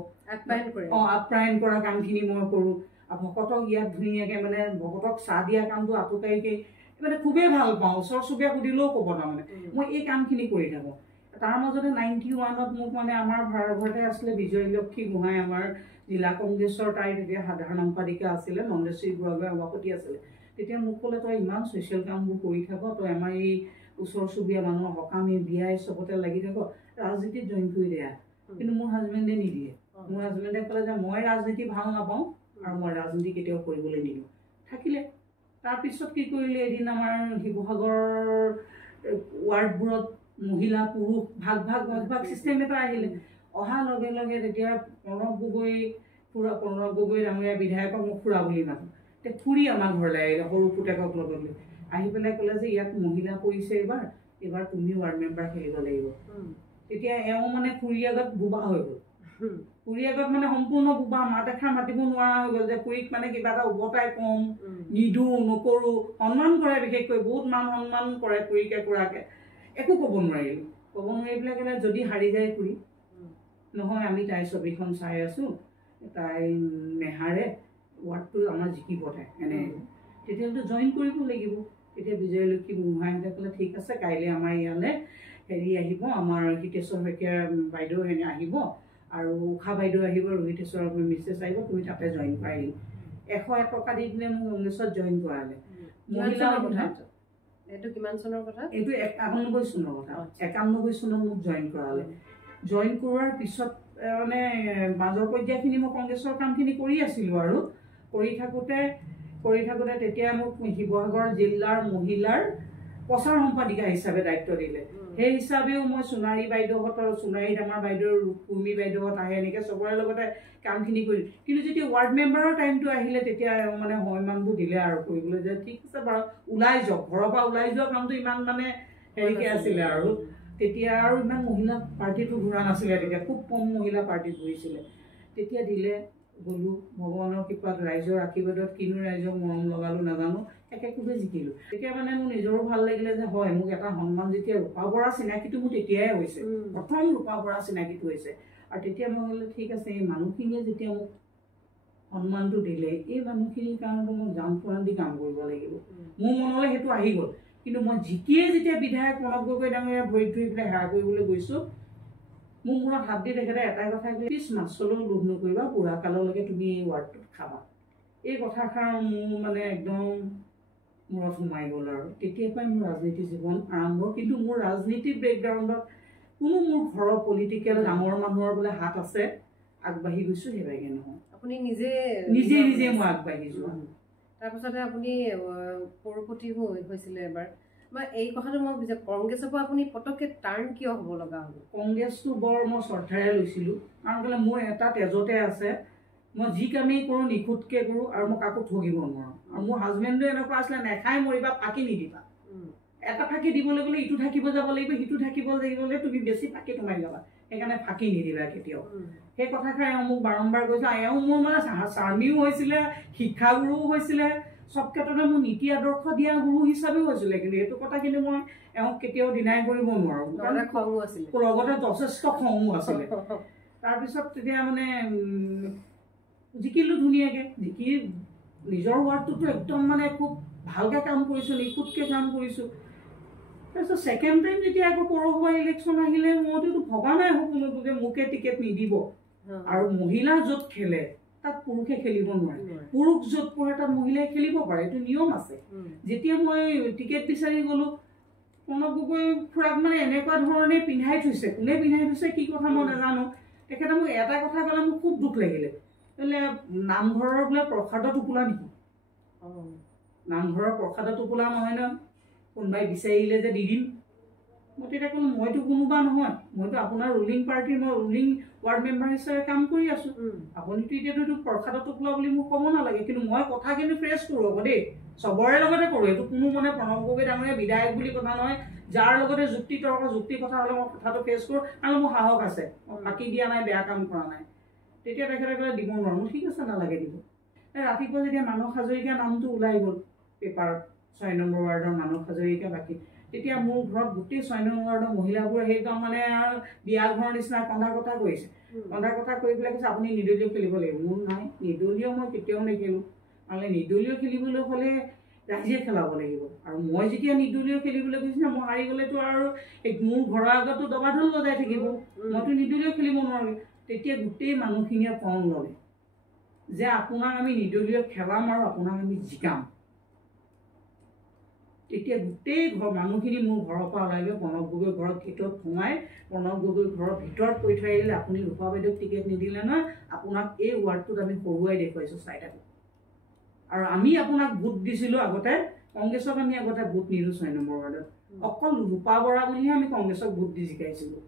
আপ্যায়ন কৰা কামখিনি মই কৰোঁ আৰু ভকতক ইয়াত ধুনীয়াকৈ মানে ভকতক চাহ দিয়া কামটো আঁতকাৰিকৈ মানে খুবেই ভাল পাওঁ ওচৰ চুবুৰীয়া সুধিলেও ক'ব তাৰমানে মই এই কামখিনি কৰি থাকোঁ তাৰ মাজতে 91ত মোক মানে আমাৰ ভাড়াঘৰতে আছিলে বিজয়লক্ষী গোহাঁই আমাৰ জিলা কংগ্ৰেছৰ তাই তেতিয়া সাধাৰণ সম্পাদিকা আছিলে নন্দেশ্বৰী বুঢ়াগোহাঁই সভাপতি আছিলে তেতিয়া মোক ক'লে তই ইমান ছ'চিয়েল কামবোৰ কৰি থাক তই আমাৰ এই ওচৰ চুবুৰীয়া মানুহৰ সকামে বিয়াই চবতে লাগি থাক ৰাজনীতিত জইন কৰি দিয়া কিন্তু মোৰ হাজবেণ্ডে নিদিয়ে মোৰ হাজবেণ্ডে ক'লে যে মই ৰাজনীতি ভাল নাপাওঁ আৰু মই ৰাজনীতি কেতিয়াও কৰিবলৈ নিদিওঁ থাকিলে তাৰপিছত কি কৰিলে এদিন আমাৰ শিৱসাগৰৰ ৱাৰ্ডবোৰত মহিলা পুৰুষ ভাগ ছিষ্টেম এটা আহিলে অহাৰ লগে লগে তেতিয়া প্ৰণৱ গগৈ ডাঙৰীয়া বিধায়কক মোক খুৰা বুলি মাতোঁ তেতিয়া খুৰী আমাৰ ঘৰলৈ আহিলে সৰু পুতেকক লগত লৈ আহি পেলাই ক'লে যে ইয়াত মহিলা পৰিছে এইবাৰ তুমি ৱাৰ্ড মেম্বাৰ খেলিব লাগিব তেতিয়া এওঁ মানে খুৰীৰ আগত বোবা হৈ গ'ল খুৰীৰ আগত মানে সম্পূৰ্ণ বোবা মাত এষাৰ মাতিব নোৱাৰা হৈ গ'ল যে খুৰীক মানে কিবা এটা উভতাই কম নিদিওঁ নকৰোঁ সন্মান কৰে বিশেষকৈ বহুত মান সন্মান কৰে খুৰীকে খুৰাকে একো ক'ব নোৱাৰি পেলাই ক'লে যদি হাৰি যায় খুৰী নহয় আমি তাইৰ ছবিখন চাই আছোঁ তাই নেহাৰে ৱাৰ্ডটো আমাৰ জিকিব তাই এনে তেতিয়াহ'লেতো জইন কৰিব লাগিব তেতিয়া বিজয়লক্ষী গোহাঁইহঁতে ক'লে ঠিক আছে কাইলৈ আমাৰ ইয়ালৈ হেৰি আহিব আমাৰ হিতেশ্বৰ শইকীয়া বাইদেউ আহিব আৰু উষা বাইদেউ আহিব ৰোহিতেশ্বৰ মিছেছ আহিব তুমি তাতে জইন কৰাইলি 101 টকা দি পিনে মোক কংগ্ৰেছত জইন কৰালে মহিলা কথা এইটো কিমান চনৰ কথা এইটো 91 চনৰ কথা 91 চনত মোক জইন কৰালে জইন কৰোৱাৰ পিছত মানে মাজৰ পৰ্যায়খিনি মই কংগ্ৰেছৰ কামখিনি কৰি আছিলোঁ আৰু কৰি থাকোঁতে তেতিয়া মোক শিৱসাগৰ জিলাৰ মহিলাৰ প্ৰচাৰ সম্পাদিকা হিচাপে দায়িত্ব দিলে সেই হিচাপেও মই সোণাৰীত আমাৰ বাইদেউৰ কুৰ্মী বাইদেউহঁত আহে এনেকৈ চবৰে লগতে কামখিনি কৰিলোঁ কিন্তু যেতিয়া ৱাৰ্ড মেম্বাৰৰ টাইমটো আহিলে তেতিয়া মানে সন্মানবোৰ দিলে আৰু কৰিবলৈ যে ঠিক আছে বাৰু ওলাই যাওক ঘৰৰ পৰা ওলাই যোৱা কামটো ইমান মানে হেৰিকৈ আছিলে আৰু তেতিয়া আৰু ইমান মহিলা পাৰ্টিটো ঘূৰা নাছিলে তেতিয়া খুব কম মহিলা পাৰ্টিত ঘূৰিছিলে তেতিয়া দিলে গ'লো ভগৱানৰ কৃপাত ৰাইজৰ আশীৰ্বাদত কিনো ৰাইজক মৰম লগালো নাজানো একেকোবে জিকিলোঁ তেতিয়া মানে মোৰ নিজৰো ভাল লাগিলে যে হয় মোক এটা সন্মান যেতিয়া ৰূপা বৰা চিনাকিটো মোৰ তেতিয়াই হৈছে প্ৰথম ৰূপা বৰা চিনাকিটো হৈছে আৰু তেতিয়া মই ক'লো ঠিক আছে এই মানুহখিনিয়ে যেতিয়া মোক সন্মানটো দিলে এই মানুহখিনিৰ কাৰণেতো মই জান প্ৰাণ দি কাম কৰিব লাগিব মোৰ মনলৈ সেইটো আহি গ'ল কিন্তু মই জিকিয়ে যেতিয়া বিধায়ক প্ৰণৱ গগৈ ডাঙৰীয়া ভৰিত ধৰি পেলাই সেৱা কৰিবলৈ গৈছোঁ মোৰ মূৰত হাত দি তেখেতে এটাই কথা ক'লে প্লিজ মাছলৈও লোভ নকৰিবা বুঢ়া কাললৈকে তুমি এই ৱাৰ্ডটোত খাবা এই কথাষাৰ মোৰ মানে একদম মূৰত সোমাই গ'ল আৰু তেতিয়াৰ পৰাই মোৰ ৰাজনীতি জীৱন আৰম্ভ কিন্তু মোৰ ৰাজনীতি বেকগ্ৰাউণ্ডত কোনো মোৰ ঘৰৰ পলিটিকেল ডাঙৰ মানুহৰ বোলে হাত আছে আগবাঢ়ি গৈছোঁ সেইভাগে নহয় আপুনি নিজে মই আগবাঢ়ি যোৱা তাৰপিছতে আপুনি পৌৰপতি হৈছিলে এবাৰ এই কথাটো মই বুজা কংগ্ৰেছৰ পৰা আপুনি পটককৈ টাৰ্ণ কিয় হ'ব লগা হ'ল কংগ্ৰেছটো বৰ মই শ্ৰদ্ধাৰে লৈছিলোঁ কাৰণ কেলৈ মোৰ এটা তেজতে আছে মই যি কামেই কৰোঁ নিখুঁতকৈ কৰোঁ আৰু মই কাকো ঠগিব নোৱাৰোঁ আৰু মোৰ হাজবেণ্ডো এনেকুৱা আছিলে নেখাই মৰিবা ফাঁকি নিদিবা এটা ফাঁকি দিবলৈ গ'লে ইটো থাকিব যাব লাগিব সিটো থাকিব লাগিবলৈ তুমি বেছি ফাঁকি সোমাই যাবা সেইকাৰণে ফাঁকি নিদিবা কেতিয়াও সেই কথাষাৰ এওঁ মোক বাৰম্বাৰ কৈছে এওঁ মোৰ মানে চাৰ্মিও হৈছিলে শিক্ষাগুৰুও হৈছিলে সব ক্ষেত্ৰতে মোৰ নীতি আদৰ্শ দিয়া গুৰু হিচাপেও হৈছিলে কিন্তু এইটো কথা কিন্তু মই এওঁক কেতিয়াও ডিনাই কৰিব নোৱাৰোঁ লগতে যথেষ্ট খঙো আছিলে তাৰপিছত তেতিয়া মানে জিকিলোঁ ধুনীয়াকৈ জিকি নিজৰ ৱাৰ্ডটোতো একদম মানে খুব ভালকৈ কাম কৰিছোঁ নিখুঁতকৈ কাম কৰিছোঁ তাৰপিছত ছেকেণ্ড টাইম যেতিয়া আকৌ পৌৰসভা ইলেকশ্যন আহিলে মইতো ভবা নাই কোনোটো যে মোকে টিকেট নিদিব আৰু মহিলা য'ত খেলে তাত পুৰুষে খেলিব নোৱাৰে পুৰুষ য'ত পঢ়ে তাত মহিলাই খেলিব পাৰে এইটো নিয়ম আছে যেতিয়া মই টিকেট বিচাৰি গ'লোঁ প্ৰণৱ গগৈ খুৰাক মানে এনেকুৱা ধৰণে পিন্ধাই থৈছে কোনে পিন্ধাই থৈছে কি কথা মই নাজানো তেখেতে মোক এটা কথা ক'লে মোৰ খুব দুখ লাগিলে বোলে নামঘৰৰ বোলে প্ৰসাদত টোপোলা নেকি নামঘৰৰ প্ৰসাদত টোপোলা নহয় ন কোনোবাই বিচাৰিলে যে দি দিম মই তেতিয়া ক'লো মইতো কোনোবা নহয় মইতো আপোনাৰ ৰুলিং পাৰ্টিৰ মই ৰুলিং ৱাৰ্ড মেম্বাৰ হিচাপে কাম কৰি আছোঁ আপুনিতো এতিয়াতো এইটো প্ৰসাদত টোপোলা বুলি মোক ক'ব নালাগে কিন্তু মই কথা কিন্তু ফ্ৰেছ কৰোঁ আকৌ দেই চবৰে লগতে কৰোঁ এইটো কোনো মানে প্ৰণৱ গগৈ ডাঙৰীয়া বিধায়ক বুলি কথা নহয় যাৰ লগতে যুক্তি তৰ্ক যুক্তি কথা হ'লে মই কথাটো ফেচ কৰোঁ আৰু মোৰ সাহস আছে মই ফাঁকি দিয়া নাই বেয়া কাম কৰা নাই তেতিয়া তেখেতে ক'লে দিব নোৱাৰোঁ মোৰ ঠিক আছে নালাগে দিব ৰাতিপুৱা যেতিয়া মানস হাজৰিকা নামটো ওলাই গ'ল পেপাৰত 6 নম্বৰ ৱাৰ্ডৰ মানস হাজৰিকা বাকী তেতিয়া মোৰ ঘৰত গোটেই 6 নম্বৰ ৱাৰ্ডৰ মহিলাবোৰ সেইদম মানে আৰু বিয়া ঘৰৰ নিচিনা কন্দা কটা কৰিছে কন্দা কটা কৰি পেলাই কৈছে আপুনি নিৰ্দলীয় খেলিব লাগিব মোৰ নাই নিৰ্দলীয় মই কেতিয়াও নেখেলোঁ নহ'লে নিৰ্দলীয় খেলিবলৈ হ'লে ৰাইজে খেলাব লাগিব আৰু মই যেতিয়া নিৰ্দলীয় খেলিবলৈ গৈছোঁ মই হাৰি গ'লেতো আৰু মোৰ ঘৰৰ আগতো দবাঢোল বজাই থাকিব মইতো নিৰ্দলীয় খেলিব নোৱাৰোঁ তেতিয়া গোটেই মানুহখিনিয়ে পণ ল'লে যে আপোনাক আমি নিৰ্দলীয় খেলাম আৰু আপোনাক আমি জিকাম তেতিয়া গোটেই মানুহখিনি মোৰ ঘৰৰ পৰা ওলাই গৈ প্ৰণৱ গগৈ ঘৰৰ ভিতৰত সোমাই প্ৰণৱ গগৈ ঘৰৰ ভিতৰত কৈ থৈ আহিলে আপুনি ৰূপা বাইদেউক টিকেট নিদিলে নহয় আপোনাক এই ৱাৰ্ডটোত আমি হৰুৱাই দেখুৱাইছোঁ চাই থাকক আৰু আমি আপোনাক ভোট দিছিলোঁ আগতে কংগ্ৰেছক আমি আগতে ভোট নিদিলোঁ 6 নম্বৰ ৱাৰ্ডত অকল ৰূপা বৰা বুলিহে আমি কংগ্ৰেছক ভোট দি জিকাইছিলোঁ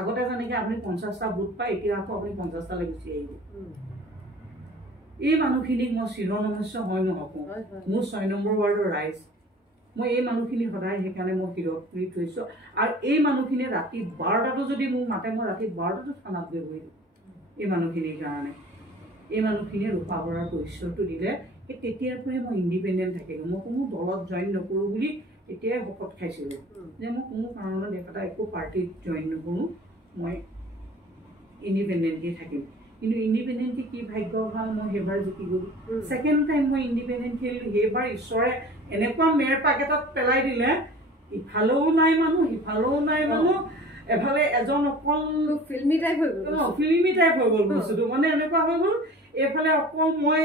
আগতে যেনেকৈ আপুনি 50টা ভোট পায় এতিয়া আকৌ আপুনি 50টালৈ গুচি আহিব এই মানুহখিনিক মই চিৰনমস্য হয় নহকোঁ মোৰ 6 নম্বৰ ৱাৰ্ডৰ ৰাইজ মই এই মানুহখিনি সদায় সেইকাৰণে মই হিৰত কৰি থৈছোঁ আৰু এই মানুহখিনিয়ে ৰাতি 12টাতো যদি মোক মাতে মই ৰাতি 12টাতো থানাত গৈ বহিলোঁ এই মানুহখিনিৰ কাৰণে এই মানুহখিনিয়ে ৰূপা বৰাৰ পৰিচয়টো দিলে সেই তেতিয়াৰ পৰাই মই ইণ্ডিপেণ্ডেণ্ট থাকিলোঁ মই কোনো দলত জইন নকৰোঁ বুলি তেতিয়াই শপত খাইছিলোঁ যে মই কোনো কাৰণত এটা একো পাৰ্টিত জইন নকৰোঁ মই ইণ্ডিপেণ্ডেণ্টলি থাকিম কিন্তু ইণ্ডিপেণ্ডেণ্টলি কি ভাগ্য ভাল মই সেইবাৰ জিকি গ'লোঁ ছেকেণ্ড টাইম মই ইণ্ডিপেণ্ডেণ্ট খেলিলোঁ সেইবাৰ ঈশ্বৰে এনেকুৱা মেৰ পাকেটত পেলাই দিলে ইফালেও নাই মানুহ সিফালেও নাই মানুহ এফালে এজন অকল ফিল্মি টাইপ হৈ গ'ল বস্তুটো মানে এনেকুৱা হৈ গ'ল এইফালে অকল মই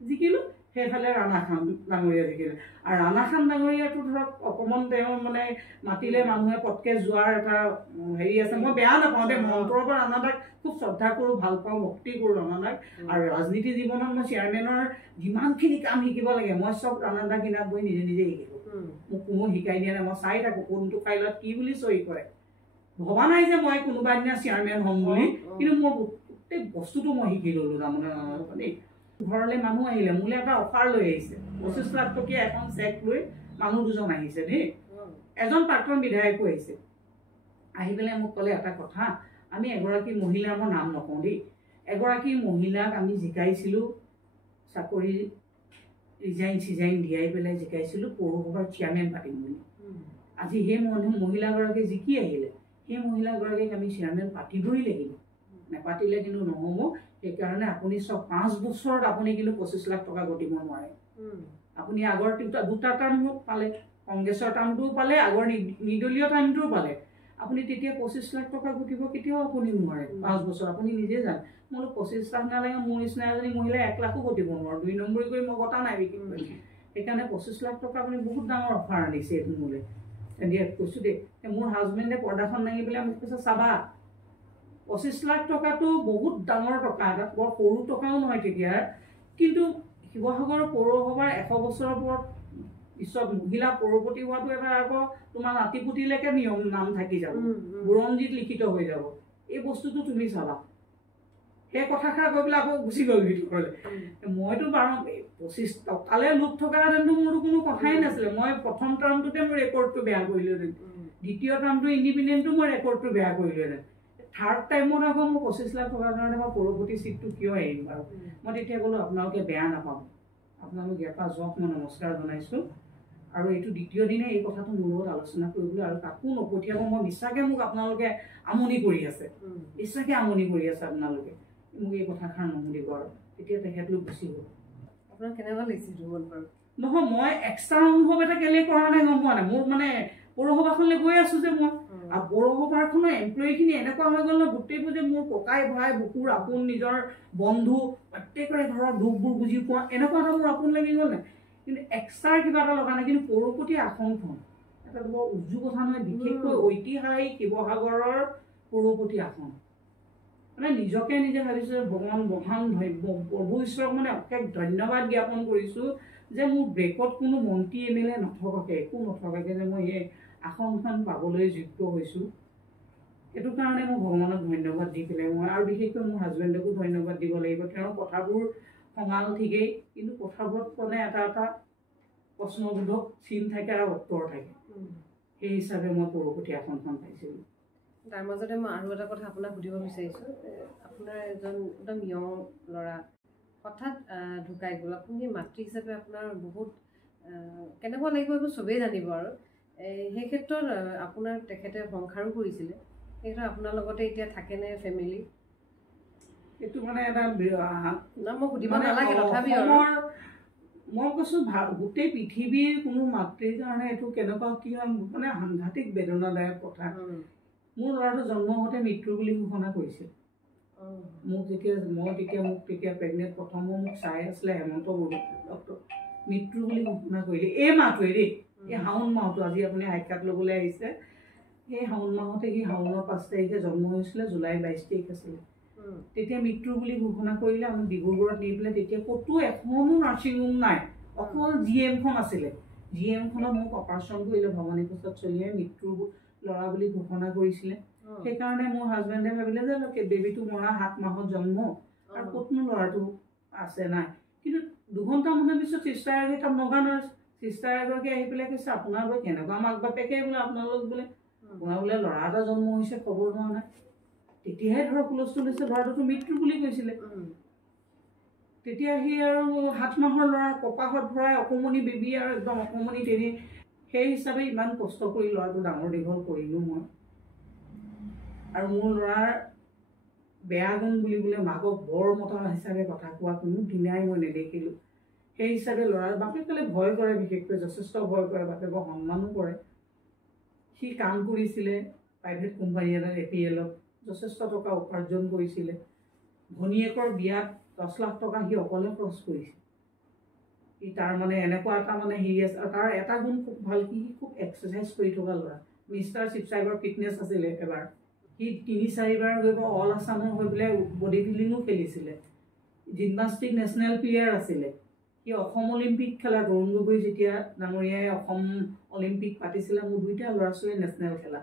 জিকিলোঁ সেইফালে ৰাণা খান ডাঙৰীয়া জিকিলে আৰু ৰাণা খান ডাঙৰীয়াটো ধৰক অকণমান তেওঁ মানে মাতিলে মানুহে পটকৈ যোৱাৰ এটা হেৰি আছে মই বেয়া নাপাওঁ দেই মন্ত্ৰৰ পৰা ৰাণাদাক খুব শ্ৰদ্ধা কৰোঁ ভাল পাওঁ ভক্তি কৰোঁ ৰাণাদাক আৰু ৰাজনীতি জীৱনত মই চেয়াৰমেনৰ যিমানখিনি কাম শিকিব লাগে মই চব ৰাণাদাক কিনাত গৈ নিজে নিজে শিকিলোঁ মোক কোনো শিকাই দিয়া নাই মই চাই থাকোঁ কোনটো ফাইলত কি বুলি চহী কৰে ভবা নাই যে মই কোনোবা দিনা চেয়াৰমেন হ'ম বুলি কিন্তু মোৰ গোটেই বস্তুটো মই শিকি ল'লোঁ তাৰমানে ৰাণাদাৰ দেই ঘৰলৈ মানুহ আহিলে মোলৈ এটা অফাৰ লৈ আহিছে 25 লাখ টকীয়া এখন চেক লৈ মানুহ দুজন আহিছে দেই এজন প্ৰাক্তন বিধায়কো আহিছে আহি পেলাই মোক ক'লে এটা কথা আমি এগৰাকী মহিলা মই নাম নকওঁ দেই এগৰাকী মহিলাক আমি জিকাইছিলোঁ চাকৰি ৰিজাইন দিয়াই পেলাই জিকাইছিলোঁ পৌৰসভাৰ চেয়াৰমেন পাতিম বুলি। আজি সেই মহিলাগৰাকী জিকি আহিলে, সেই মহিলাগৰাকীক আমি চেয়াৰমেন পাতিবই লাগিব, নেপাতিলে কিন্তু নহ'ব। সেইকাৰণে আপুনি চব 5 বছৰত আপুনি কিন্তু 25 লাখ টকা ঘটিব নোৱাৰে। আপুনি আগৰ দুটা টাৰ্ম পালে, কংগ্ৰেছৰ টাৰ্মটোও পালে, আগৰ নিৰ্দলীয় টাৰ্মটোও পালে, আপুনি তেতিয়া 25 লাখ টকা ঘটিব কেতিয়াও আপুনি নোৱাৰে 5 বছৰ। আপুনি নিজে জানে, মোৰ 25 লাখ নালাগে, মোৰ নিচিনা এজনী মহিলাই 1 লাখো ঘটিব নোৱাৰো, 2 নম্বৰী কৰি মই ঘটা নাই বিশেষ। সেইকাৰণে 25 লাখ টকা আপুনি বহুত ডাঙৰ অফাৰ আনিছে এইটো মোলৈ। এতিয়া কৈছোঁ দেই, মোৰ হাজবেণ্ডে পৰ্দাখন দাঙি পেলাই মোক কৈছে চাবা 25 লাখ টকাটো বহুত ডাঙৰ টকা, এটা বৰ সৰু টকাও নহয় তেতিয়া। কিন্তু শিৱসাগৰ পৌৰসভাৰ 100 বছৰৰ পিছত মহিলা পৌৰপতি হোৱাটো এটা আকৌ তোমাৰ নাতিপুতিলৈকে নিয়ম নাম থাকি যাব, বুৰঞ্জীত লিখিত হৈ যাব। এই বস্তুটো তুমি চাবা। সেই কথাষাৰ কৈ পেলাই আকৌ গুচি গ'ল ভিতৰলৈ। মইতো বাৰু 25 টকালৈ লোভ থকাহেঁতেনতো মোৰতো কোনো কথাই নাছিলে। মই প্ৰথম টাৰ্মটোতে মোৰ ৰেকৰ্ডটো বেয়া কৰিলোহেঁতেন, দ্বিতীয় টাৰ্মটো ইণ্ডিপেণ্ডেণ্টটো মই ৰেকৰ্ডটো বেয়া কৰিলোহেঁতেন। থাৰ্ড টাইমত আকৌ মোৰ 25 লাখ টকাৰ কাৰণে মই পৌৰপতি চিটটো কিয় এৰিম বাৰু? মই তেতিয়া ক'লো আপোনালোকে বেয়া নাপাব, আপোনালোক ইয়াৰ পৰা যাওক, মই নমস্কাৰ জনাইছোঁ। আৰু এইটো দ্বিতীয় দিনে এই কথাটো মোৰ লগত আলোচনা কৰিবলৈ আৰু কাকো নপঠিয়াব। মই বিশ্বাসে মোক আপোনালোকে আমনি কৰি আছে, বিশ্বাসে আমনি কৰি আছে আপোনালোকে, মোক এই কথাষাৰ নুশুনিব আৰু। তেতিয়া তেখেতলোক গুচি গ'ল। আপোনাৰ কেনেকুৱা লাগিছে নহয়, মই এক্সট্ৰা অনুভৱ এটা কেলে কৰা নাই গম পোৱা নাই। মোৰ মানে পৌৰসভাখনলৈ গৈ আছো যে মই, আৰু পৌৰসভাখনৰ এমপ্লয়ীখিনি এনেকুৱা হৈ গ'ল ন, গোটেইবোৰ যে মোৰ ককাই ভাই বুকুৰ আপোন নিজৰ বন্ধু, প্ৰত্যেকৰে ঘৰৰ দুখবোৰ বুজি পোৱা, এনেকুৱা এটা মোৰ আপোন লাগি গ'ল নাই। কিন্তু এক্সট্ৰা কিবা এটা লগা নাই। কিন্তু পৌৰপতি আসনখন এটা বৰ উজু কথা নহয়, বিশেষকৈ ঐতিহাসিক শিৱসাগৰৰ পৌৰপতি আসন। মানে নিজকে নিজে ভাবিছোঁ ভগৱান মহান প্ৰভু ঈশ্বৰক মানে অশেষ ধন্যবাদ জ্ঞাপন কৰিছোঁ যে মোৰ ব্ৰেকত কোনো মন্ত্ৰী MLA নথকাকে, একো নথকাকে যে মই এই আসনখন পাবলৈ যোগ্য হৈছোঁ। সেইটো কাৰণে মই ভগৱানক ধন্যবাদ দি পেলাই মই, আৰু বিশেষকৈ মোৰ হাজবেণ্ডকো ধন্যবাদ দিব লাগিব। তেওঁৰ কথাবোৰ খঙাল ঠিকেই, কিন্তু কথাবোৰত মানে এটা এটা প্ৰশ্নবোধক চিন থাকে আৰু উত্তৰ থাকে। সেই হিচাপে মই পৌৰপতি আসনখন পাইছিলোঁ। তাৰ মাজতে মই আৰু এটা কথা আপোনাক সুধিব বিচাৰিছোঁ। আপোনাৰ এজন একদম য়ং ল'ৰা হঠাৎ ঢুকাই গ'ল, আপুনি মাতৃ হিচাপে আপোনাৰ বহুত কেনেকুৱা লাগিব এইবোৰ চবেই জানিব। আৰু সেই ক্ষেত্ৰত আপোনাৰ তেখেতে সংসাৰো কৰিছিলে, সেই ক্ষেত্ৰত আপোনাৰ লগতে এতিয়া থাকেনে ফেমিলি? এইটো মানে এটা মই সুধিব নালাগে, তথাপিও মই কৈছোঁ গোটেই পৃথিৱীৰ কোনো মাতৃৰ কাৰণে এইটো কেনেকুৱা কি মানে সাংঘাতিক বেদনাদায়ক কথা। মোৰ ল'ৰাটো জন্ম হওঁতে মৃত্যু বুলি ঘোষণা কৰিছিল। মই তেতিয়া প্ৰেগনেণ্ট, প্ৰথমো মোক চাই আছিলে হেমন্ত বৰুৱা ডক্টৰ, মৃত্যু বুলি ঘোষণা কৰিলে। এই মাহটোৱে দেই, এই শাওণ মাহটো, আজি আপুনি সাক্ষাৎ ল'বলৈ আহিছে, সেই শাওণ মাহতে, সি শাওণৰ 5 তাৰিখে জন্ম হৈছিলে, জুলাই 22 তাৰিখ আছিলে। তেতিয়া মৃত্যু বুলি ঘোষণা কৰিলে। আমি ডিব্ৰুগড়ত নি পেলাই তেতিয়া ক'তো এখনো নাৰ্ছিং হোম নাই, অকল GM খন আছিলে। GM খনত মোক অপাৰেশ্যন কৰিলে, ভৱানী প্ৰসাদ চলিয়াই মৃত্যু ল'ৰা বুলি ঘোষণা কৰিছিলে। সেইকাৰণে মোৰ হাজবেণ্ডে ভাবিলে যে বেবীটো মৰা 7 মাহত জন্ম, আৰু ক'তনো ল'ৰাটো আছে নাই। কিন্তু 2 ঘণ্টামানৰ পিছত চিষ্টাৰ এগৰাকী, তাত নগা নাৰ্ছ চিষ্টাৰ এগৰাকী আহি পেলাই কৈছে আপোনাৰ বোলে কেনেকুৱা মাক বাপেকে বোলে, আপোনালোক বোলে আপোনাৰ বোলে ল'ৰা এটা জন্ম হৈছে, খবৰ লোৱা নাই। তেতিয়াহে ধৰক হুলস্থুল হৈছে, ল'ৰাটোতো মৃত্যু বুলি কৈছিলে। তেতিয়া সি আৰু 7 মাহৰ ল'ৰা কপাহত ভৰাই অকণমানি বেবী, আৰু একদম অকণমানি তেৰি, সেই হিচাপে ইমান কষ্ট কৰি ল'ৰাটো ডাঙৰ দীঘল কৰিলোঁ মই। আৰু মোৰ ল'ৰাৰ বেয়া গুণ বুলিবলৈ মাকক বৰ মতা হিচাপে কথা কোৱা কোনো দিনাই মই নেদেখিলোঁ। সেই হিচাপে ল'ৰাৰ বাপেকলে ভয় কৰে, বিশেষকৈ যথেষ্ট ভয় কৰে, বাপেকক সন্মানো কৰে। সি কাম কৰিছিলে প্ৰাইভেট কোম্পানী এটাত, APL-ত যথেষ্ট টকা উপাৰ্জন কৰিছিলে। ভনীয়েকৰ বিয়াত 10 লাখ টকা সি অকলে খৰচ কৰিছে। সি তাৰ মানে এনেকুৱা এটা মানে হেৰি আছে। আৰু তাৰ এটা গুণ খুব ভাল, সি খুব এক্সাৰচাইজ কৰি থকা ল'ৰা। মিষ্টাৰ শিৱসাগৰ ফিটনেছ আছিলে এবাৰ, সি 3-4 বাৰ গৈ অল আছামৰ হৈ পেলাই বডি বিল্ডিঙো খেলিছিলে। জিমনাষ্টিক নেশ্যনেল প্লেয়াৰ আছিলে। সি অসম অলিম্পিক খেলা, তৰুণ গগৈ যেতিয়া ডাঙৰীয়াই অসম অলিম্পিক পাতিছিলে, মোৰ 2টা ল'ৰা ছোৱালী নেশ্যনেল খেলা।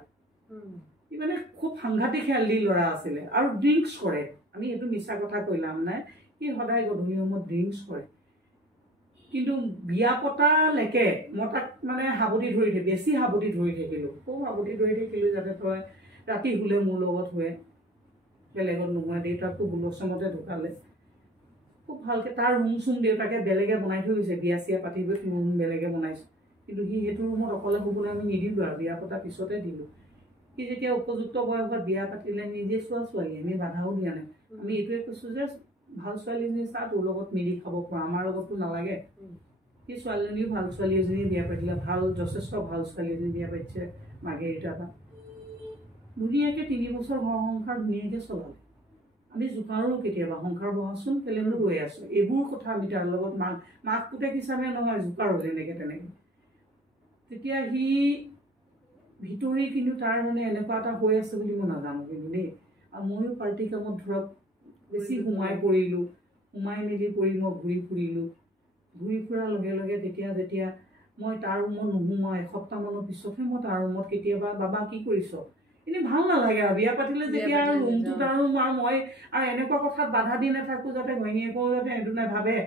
সি মানে খুব সাংঘাতিক হেল্ডি ল'ৰা আছিলে। আৰু ড্ৰিংকছ কৰে, আমি এইটো মিছা কথা কৈ লাভ নাই, সি সদায় গধূলি সময়ত ড্ৰিংকছ কৰে। কিন্তু বিয়া পতালৈকে মই তাক মানে সাৱটি ধৰি থাকিলোঁ, বেছি সাৱটি ধৰি থাকিলোঁ, খুব সাৱটি ধৰি থাকিলোঁ, যাতে তই ৰাতি শুলে মোৰ লগত শুৱে। বেলেগত নোহোৱা দেউতাকো হুলস্থমতে ঢুকালে খুব ভালকৈ তাৰ ৰুম চুম দেউতাকে বেলেগে বনাই থৈ গৈছে বিয়া চিয়া পাতি গৈ ৰুম বেলেগে বনাইছোঁ কিন্তু সি সেইটো ৰুমত অকলে শুবলৈ আমি নিদিলোঁ আৰু বিয়া পতাৰ পিছতে দিলোঁ সি যেতিয়া উপযুক্ত বয়সত বিয়া পাতিলে নিজে চোৱা ছোৱালী আমি বাধাও দিয়া নাই আমি এইটোৱে কৈছোঁ যে ভাল ছোৱালীজনী চা তোৰ লগত মিলি খাব পৰা আমাৰ লগততো নালাগে সি ছোৱালীজনীও ভাল ছোৱালী এজনী বিয়া পাতিলে ভাল যথেষ্ট ভাল ছোৱালী এজনী বিয়া পাতিছে মাৰ্ঘেৰিটাৰ পৰা ধুনীয়াকৈ 3 বছৰ ঘৰ সংসাৰ ধুনীয়াকৈ চলালে আমি জোকাৰোঁ কেতিয়াবা সংসাৰ বহাচোন কেলেনো গৈ আছোঁ এইবোৰ কথা আমি তাৰ লগত মাক পুতেক হিচাপে নহয় জোকাৰোঁ যেনেকৈ তেনেকৈ তেতিয়া সি ভিতৰি কিন্তু তাৰ মানে এনেকুৱা এটা হৈ আছে বুলি মই নাজানো কিন্তু দেই আৰু ময়ো পাৰ্টি কামত ধৰক বেছি সোমাই পৰিলোঁ সোমাই মেলি পৰি মই ঘূৰি ফুৰিলোঁ ঘূৰি ফুৰাৰ লগে লগে যেতিয়া মই তাৰ ৰুমত নোসোমাওঁ এসপ্তাহমানৰ পিছতহে মই তাৰ ৰুমত কেতিয়াবা বাবা কি কৰিছ এনেই ভাল নালাগে আৰু বিয়া পাতিলে যেতিয়া আৰু ৰুমটোত আৰু মই আৰু এনেকুৱা কথাত বাধা দি নাথাকোঁ যাতে ঘৈণীয়েকেও যাতে এইটো নাভাবে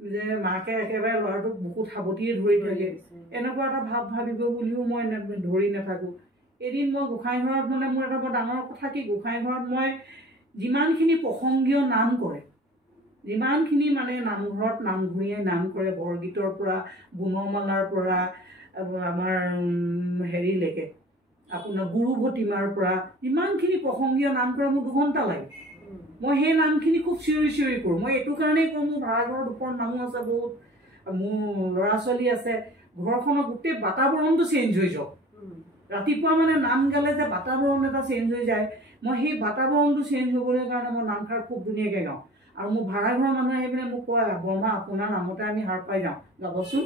যে মাকে একেবাৰে ল'ৰাটোক বুকুত সাৱটিয়ে ধৰি থাকে এনেকুৱা এটা ভাৱ ভাবিব বুলিও মই ধৰি নাথাকোঁ এদিন মই গোসাঁই ঘৰত মানে মোৰ এটা বৰ ডাঙৰ কথা কি গোসাঁই ঘৰত মই যিমানখিনি প্ৰসংগীয় নাম কৰে যিমানখিনি মানে নামঘৰত নামঘৰীয়াই নাম কৰে বৰগীতৰ পৰা গুণমালাৰ পৰা আমাৰ হেৰিলৈকে আপোনাৰ গুৰু ভতিমাৰ পৰা যিমানখিনি প্ৰসংগীয় নাম কৰে মোৰ 2 ঘণ্টা লাগে মই সেই নামখিনি খুব চিঞৰি চিঞৰি কৰোঁ মই এইটো কাৰণেই কওঁ মোৰ ভাড়াঘৰত ওপৰত মানুহ আছে বহুত মোৰ ল'ৰা ছোৱালী আছে ঘৰখনৰ গোটেই বাতাবৰণটো চেঞ্জ হৈ যাওক ৰাতিপুৱা মানে নাম গালে যে বাতাবৰণ এটা চেঞ্জ হৈ যায় মই সেই বাতাবৰণটো চেঞ্জ হ'বলৈ কাৰণে মই নামষাৰ খুব ধুনীয়াকৈ গাওঁ আৰু মোৰ ভাড়াঘৰৰ মানুহে আহি পিনে মোক কয় বৰমা আপোনাৰ নামতে আমি সাৰ পাই যাওঁ গাবচোন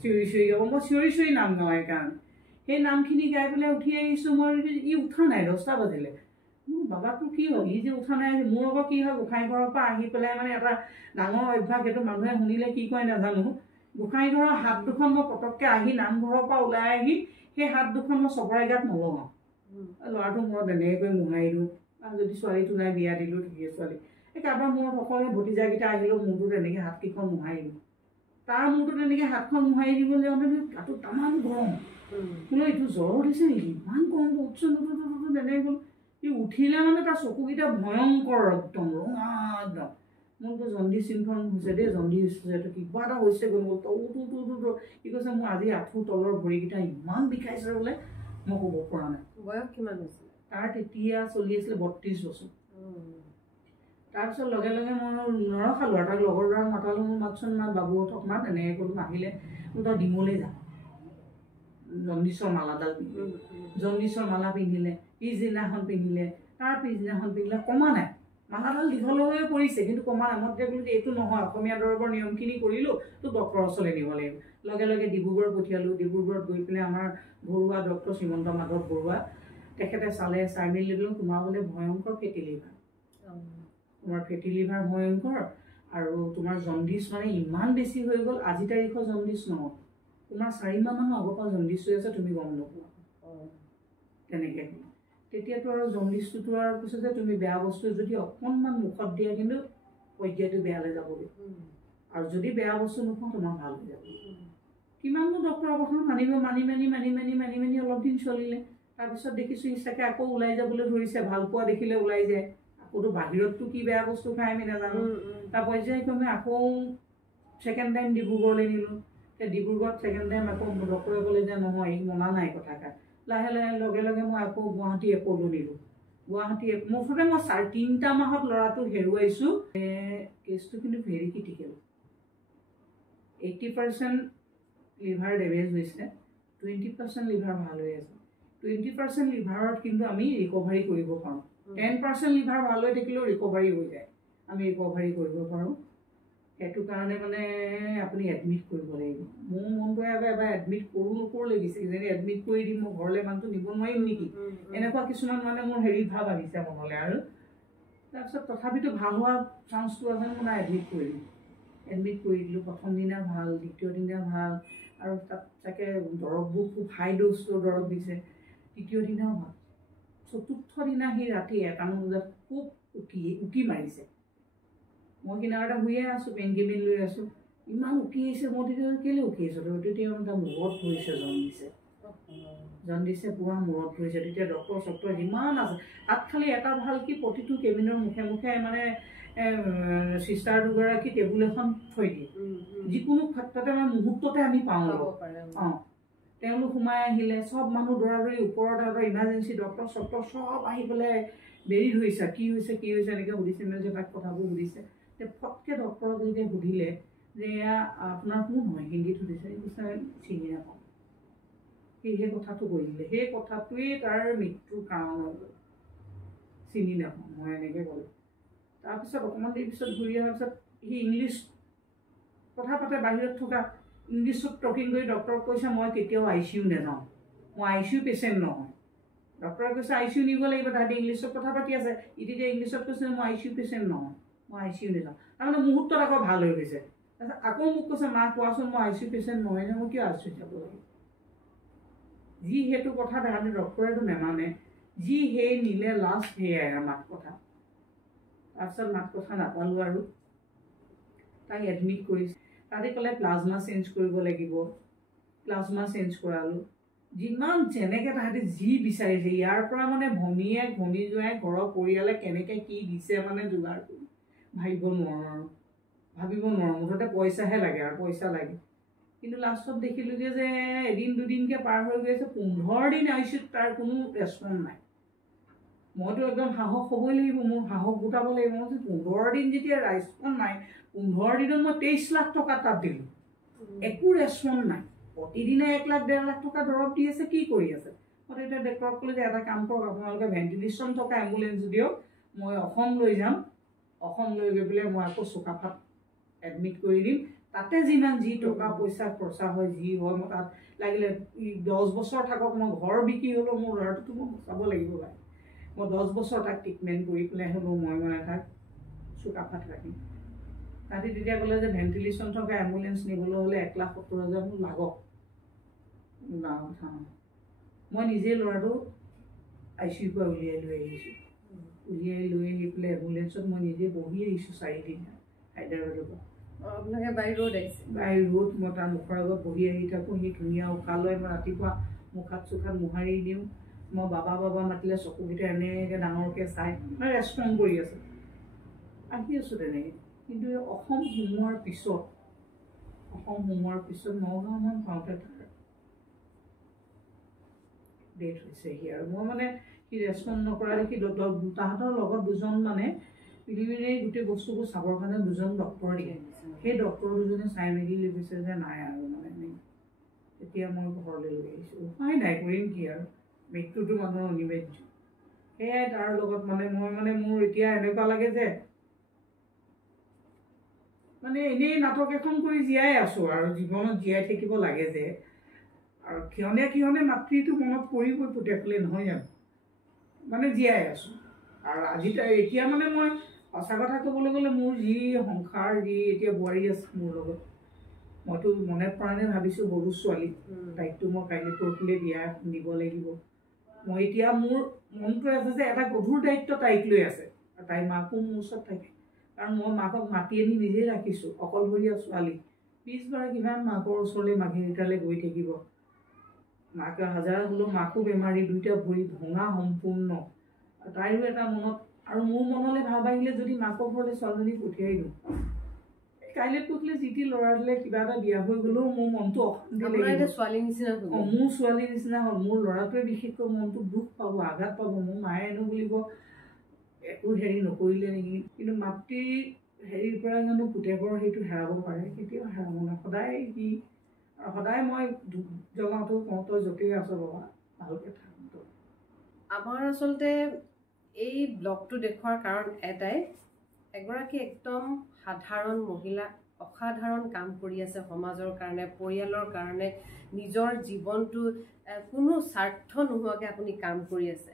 চিঞৰি চিঞৰি গাব মই চিঞৰি চিঞৰি নাম গাওঁ সেইকাৰণে সেই নামখিনি গাই পেলাই উঠি আহিছোঁ মই ই উঠা নাই 10টা বাজিলে মোৰ বাবাটো কি হ'ল ই যে উঠা নাই মোৰ আকৌ কি হয় গোসাঁই ঘৰৰ পৰা আহি পেলাই মানে এটা ডাঙৰ অভ্যাস সেইটো মানুহে শুনিলে কি কয় নাজানো গোসাঁই ঘৰৰ হাত দুখন মই পটককৈ আহি নামঘৰৰ পৰা ওলাই আহি সেই হাত দুখন মই চবৰে গাত নলগাওঁ ল'ৰাটো মূৰত এনেকৈ মোহাৰি দিওঁ আৰু যদি ছোৱালীটো নাই বিয়া দিলোঁ ঠিকেই ছোৱালী এই কাৰোবাৰ মূৰত সকলোৱে ভতিজাকেইটা আহিলেও মূৰটো তেনেকৈ হাতকেইখন মোহাৰি দিওঁ তাৰ মূৰটো তেনেকৈ হাতখন মোহাৰি দিবলৈ যাওঁতে গাটো তামাম গৰম বোলো এইটো জ্বৰ উঠিছে নেকি ইমান গৰম উঠছ তেনেকৈ গ'ল ই উঠিলে মানে তাৰ চকুকেইটা ভয়ংকৰ একদম ৰঙা একদম মোৰতো জণ্ডিচ চিনখন হৈছে দেই জণ্ডিচ হৈছে কিবা এটা হৈছে গ'ল কি কৈছে মোৰ আজি আঁঠু তলৰ ভৰিকেইটা ইমান বিষাইছে বোলে মই ক'ব পৰা নাই বয়স কিমান হৈছিলে তাৰ তেতিয়া চলি আছিলে 32 বছৰ তাৰপিছত লগে লগে মই নৰখালোঁ আৰু তাক লগৰ ল'ৰা মাতালোঁ মোৰ মাতচোন মাত বাবুহঁতক মাত এনেকৈ ক'লোঁ নাহিলে মোৰ তই ডিমলৈ যা জণ্ডিচৰ মালাডাল পিন্ধিলে জণ্ডিচৰ মালা পিন্ধিলে পিছদিনাখন পিন্ধিলে তাৰ পিছদিনাখন পিন্ধিলে কমা নাই মালাডাল দীঘল হৈ পৰিছে কিন্তু কমা নাই মই তেতিয়া বোলো এইটো নহয় অসমীয়া দৰৱৰ নিয়মখিনি কৰিলোঁ তো ডক্টৰৰ ওচৰলৈ নিব লাগিব লগে লগে ডিব্ৰুগড় পঠিয়ালোঁ ডিব্ৰুগড়ত গৈ পেলাই আমাৰ ঘৰুৱা ডক্টৰ শ্ৰীমন্ত মাধৱ বৰুৱা তেখেতে চালে চাই মেলি দিলোঁ তোমাৰ বোলে ভয়ংকৰ ফেটি লিভাৰ তোমাৰ ফেটি লিভাৰ ভয়ংকৰ আৰু তোমাৰ জণ্ডিচ মানে ইমান বেছি হৈ গ'ল আজি তাৰিখৰ জণ্ডিচ নহয় তোমাৰ 4 মাহমানৰ আগৰ পৰা জণ্ডিচ হৈ আছে তুমি গম নোপোৱা তেনেকৈ তেতিয়াতো আৰু জণ্ডিচটোতো আৰু কৈছে যে তুমি বেয়া বস্তু যদি অকণমান মুখত দিয়া কিন্তু পৰ্যায়টো বেয়ালৈ যাবগৈ আৰু যদি বেয়া বস্তু নোখোৱা তোমাৰ ভাল হৈ যাব কিমাননো ডক্টৰৰ কথা মানি অলপ দিন চলিলে তাৰপিছত দেখিছোঁ ইচ্ছাকৈ আকৌ ওলাই যাবলৈ ধৰিছে ভাল পোৱা দেখিলে ওলাই যায় আকৌতো বাহিৰততো কি বেয়া বস্তু খাই আমি নাজানো তাৰ পৰ্যায়ক্ৰমে আকৌ 2nd টাইম ডিব্ৰুগড়লৈ নিলোঁ ডিব্ৰুগড়ত 2nd টাইম আকৌ ডক্টৰে ক'লে যে নহয় ই মনা নাই কথা খাই লাহে লাহে লগে লগে মই আকৌ গুৱাহাটী এপ'লো নিলোঁ গুৱাহাটী মুঠতে মই 3টা মাহত ল'ৰাটো হেৰুৱাইছোঁ কেছটো কিন্তু ভেৰি ক্ৰিটিকেল 80% লিভাৰ ডেমেজ হৈছে 20% লিভাৰ ভাল হৈ আছে 20% লিভাৰত কিন্তু আমি ৰিকভাৰী কৰিব পাৰোঁ 10% লিভাৰ ভাল হৈ থাকিলেও ৰিকভাৰী হৈ যায় আমি ৰিকভাৰী কৰিব পাৰোঁ সেইটো কাৰণে মানে আপুনি এডমিট কৰিব লাগিব মোৰ মনটো এবাৰ এডমিট কৰোঁ নকৰোঁ লাগিছে যেনে এডমিট কৰি দিম মই ঘৰলৈ মানুহটো নিব নোৱাৰিম নেকি এনেকুৱা কিছুমান মানে মোৰ হেৰি ভাৱ আহিছে মনলৈ আৰু তাৰপিছত তথাপিতো ভাল হোৱাৰ চান্সটো আছে মই এডমিট কৰি দিলোঁ প্ৰথম দিনা ভাল দ্বিতীয় দিনা ভাল আৰু তাত তাকে দৰৱবোৰ খুব হাই ড'জৰ দৰৱ দিছে তৃতীয় দিনাও ভাল 4ৰ্থ দিনা সি ৰাতি 1টামান বজাত খুব উকি মাৰিছে মই কিনাৰতে শুয়ে আছোঁ পেইনকিলিন লৈ আছোঁ ইমান উকি আহিছে মই তেতিয়া কেলৈ উকি আহিছোঁ তেতিয়া তাৰ মূৰত পৰিছে জণ্ডিছে জণ্ডিছে পুৰা মূৰত ধৰিছে তেতিয়া ডক্টৰ চক্টৰ যিমান আছে তাত খালি এটা ভাল কি প্ৰতিটো কেবিনৰ মুখে মুখে মানে চিষ্টাৰ দুগৰাকী টেবুল এখন থৈ দিয়ে যিকোনো ক্ষেত্ৰতে মানে মুহূৰ্ততে আমি পাওঁ অঁ তেওঁলোক সোমাই আহিলে চব মানুহ দৌৰা-দৌৰি ওপৰত ইমাৰ্জেঞ্চি ডক্টৰ চক্টৰ চব আহি পেলাই বেৰি ধৰিছে কি হৈছে এনেকৈ সুধিছে মেলিছে তাক কথাবোৰ সুধিছে তে ফটকৈ ডক্টৰক যেতিয়া সুধিলে যে এয়া আপোনাৰ কোন হয় হিন্দীত সুধিছে চিনি নাপাওঁ সেই কথাটো কৈ দিলে সেই কথাটোৱেই তাৰ মৃত্যুৰ কাৰণ হৈ গ'ল চিনি নাপাওঁ মই এনেকৈ ক'লোঁ তাৰপিছত অকণমান দেৰি পিছত ঘূৰি অহাৰ পিছত সি ইংলিছ কথা পাতে বাহিৰত থকা ইংলিছত টকিং কৰি ডক্টৰক কৈছে মই কেতিয়াও ICU নাযাওঁ মই ICU পেচেণ্ট নহয় ডক্টৰে কৈছে ICU নিব লাগিব তাহাঁতি ইংলিছত কথা পাতি আছে এতিয়া ইংলিছত কৈছে মই ICU পেচেণ্ট নহয় মই ICU নাযাওঁ তাৰমানে মুহূৰ্তত আকৌ ভাল হৈ গৈছে তাৰপিছত আকৌ মোক কৈছে মা কোৱাচোন মই ICU পেচেণ্ট নহয় নে মই কিয় ICU যাব লাগিব যি সেইটো কথা তাহাঁতি ডক্টৰেতো নেমানে যি সেই নিলে লাষ্ট সেয়াই আৰু মাত কথা তাৰপিছত মাত কথা নাপালোঁ আৰু তাক এডমিট কৰিছে তাতে ক'লে প্লাজমা চেঞ্জ কৰিব লাগিব প্লাজমা চেঞ্জ কৰালোঁ যিমান যেনেকৈ তাহাঁতি যি বিচাৰিছে ইয়াৰ পৰা মানে ভনীয়ে ভনী জোঁৱাই ঘৰৰ পৰিয়ালে কেনেকৈ কি দিছে মানে যোগাৰ কৰি ভাবিব নোৱাৰোঁ মুঠতে পইচাহে লাগে আৰু পইচা লাগে কিন্তু লাষ্টত দেখিলোঁগৈ যে এদিন দুদিনকৈ পাৰ হৈ গৈ আছে 15 দিন ICUত তাৰ কোনো ৰেচপন্স নাই মইতো একদম সাহস হ'বই লাগিব মোৰ সাহস গোটাব লাগিব মই 15 দিন যেতিয়া ৰেচপন্স নাই 15 দিনত মই 23 লাখ টকা তাত দিলোঁ একো ৰেচপন্স নাই প্ৰতিদিনে 1 লাখ 1.5 লাখ টকা দৰৱ দি আছে কি কৰি আছে মই তেতিয়া ডক্টৰক ক'লোঁ যে এটা কাম কৰক আপোনালোকে ভেণ্টিলেশ্যন থকা এম্বুলেঞ্চ দিয়ক মই অসম লৈ যাম অসম লৈ গৈ পেলাই মই আকৌ চুকাফাত এডমিট কৰি দিম তাতে যিমান যি টকা পইচা খৰচা হয় যি হয় মই তাত লাগিলে 10 বছৰ থাকক মই ঘৰ বিক্ৰী হ'লেও মোৰ ল'ৰাটোতো মই বচাব লাগিব ভাই মই 10 বছৰ তাক ট্ৰিটমেণ্ট কৰি পেলাই হ'লেও মই তাক চুকাফাত ৰাখিম তাহাঁতি তেতিয়া ক'লে যে ভেণ্টিলেশ্যন থকা এম্বুলেঞ্চ নিবলৈ হ'লে 1,70,000 মোৰ লাগক ডাঙৰ কথা মই নিজে ল'ৰাটো ICUৰ পৰা উলিয়াই লৈ আহিছোঁ উলিয়াই লৈ আহি পেলাই এম্বুলেঞ্চত মই নিজে বহি আহিছোঁ 4 দিন হায়দৰাবাদৰ পৰা আপোনালোকে বাই ৰোড আহিছে বাই ৰোড মই তাৰ মুখৰ আগত বহি আহি থাকোঁ সি ধুনীয়া উশাহ লৈ মই ৰাতিপুৱা মুখাত চুখাত মোহাৰি দিওঁ মই বাবা মাতিলে চকুকেইটা এনেকৈ ডাঙৰকৈ চাই মানে ৰেচপণ্ড কৰি আছে আহি আছোঁ তেনেকৈ কিন্তু অসম সোমোৱাৰ পিছত 9 গাঁওমান পাওঁতে ডেথ হৈছেহি আৰু মই মানে সি ৰেচপণ্ড নকৰা দেখি তাহাঁতৰ লগত দুজন মানে প্ৰিলিমিনাৰী গোটেই বস্তুবোৰ চাবৰ কাৰণে দুজন ডক্টৰ দিয়ে সেই ডক্টৰ দুজনে চাই মেলি লৈ গৈছে যে নাই আৰু মানে তেতিয়া মই ঘৰলৈ লৈ আহিছোঁ উপায় নাই কৰিম কি আৰু মৃত্যুটো মানুহৰ অনিবাৰ্য সেয়াই তাৰ লগত মই মোৰ এতিয়া এনেকুৱা লাগে যে মানে এনেই নাটক এখন কৰি জীয়াই আছোঁ আৰু জীৱনত জীয়াই থাকিব লাগে যে আৰু ক্ষণে মাতৃটো মনত পৰিবই পুতেকলে নহয় জানো মানে জীয়াই আছোঁ আৰু আজি এতিয়া মানে মই সঁচা কথা ক'বলৈ গ'লে মোৰ যি সংসাৰ যি এতিয়া বোৱাৰী আছে মোৰ লগত মইতো মনে প্ৰাণে ভাবিছোঁ সৰু ছোৱালী তাইকটো মই কাইলৈ পৰহিলৈ বিয়া দিব লাগিব মই এতিয়া মোৰ মনটো আছে যে এটা গধুৰ দায়িত্ব তাইক লৈ আছে আৰু তাইৰ মাকো মোৰ ওচৰত থাকে কাৰণ মই মাকক মাতি আনি নিজেই ৰাখিছোঁ অকলশৰীয়া ছোৱালী 20 বাৰ কিমান মাকৰ ওচৰলৈ মাঘেৰিটালৈ গৈ থাকিব মাক হাজাৰ হ'লেও মাকো বেমাৰী দুইটা ভৰি ভঙা সম্পূৰ্ণ তাইৰো এটা মনত আৰু মোৰ মনলৈ ভাব আহিলে যদি মাকৰ ঘৰলৈ ছোৱালীজনী পঠিয়াই দিওঁ কাইলৈ পৰহিলৈ যিটি ল'ৰা দিলে কিবা এটা বিয়া হৈ গ'লেও মোৰ মনটো অশান্তি লাগিব মোৰ ছোৱালীৰ নিচিনা হ'ল মোৰ ল'ৰাটোৱে বিশেষকৈ মনটো দুখ পাব আঘাত পাব মোৰ মায়ে এনো বুলিব একো হেৰি নকৰিলে নেকি কিন্তু মাতৃৰ হেৰিৰ পৰা জানো পুতেকৰ সেইটো হেৰাব পাৰে কেতিয়াও হেৰাব নাই সদায় সি আৰু সদায় মই জ্বলাওঁতো কওঁ তই য'তেই আছ বাবা ভালকৈ থাক আমাৰ আচলতে এই ব্লগটো দেখুৱাৰ কাৰণ এটাই এগৰাকী একদম সাধাৰণ মহিলা অসাধাৰণ কাম কৰি আছে সমাজৰ কাৰণে পৰিয়ালৰ কাৰণে নিজৰ জীৱনটো কোনো স্বাৰ্থ নোহোৱাকৈ আপুনি কাম কৰি আছে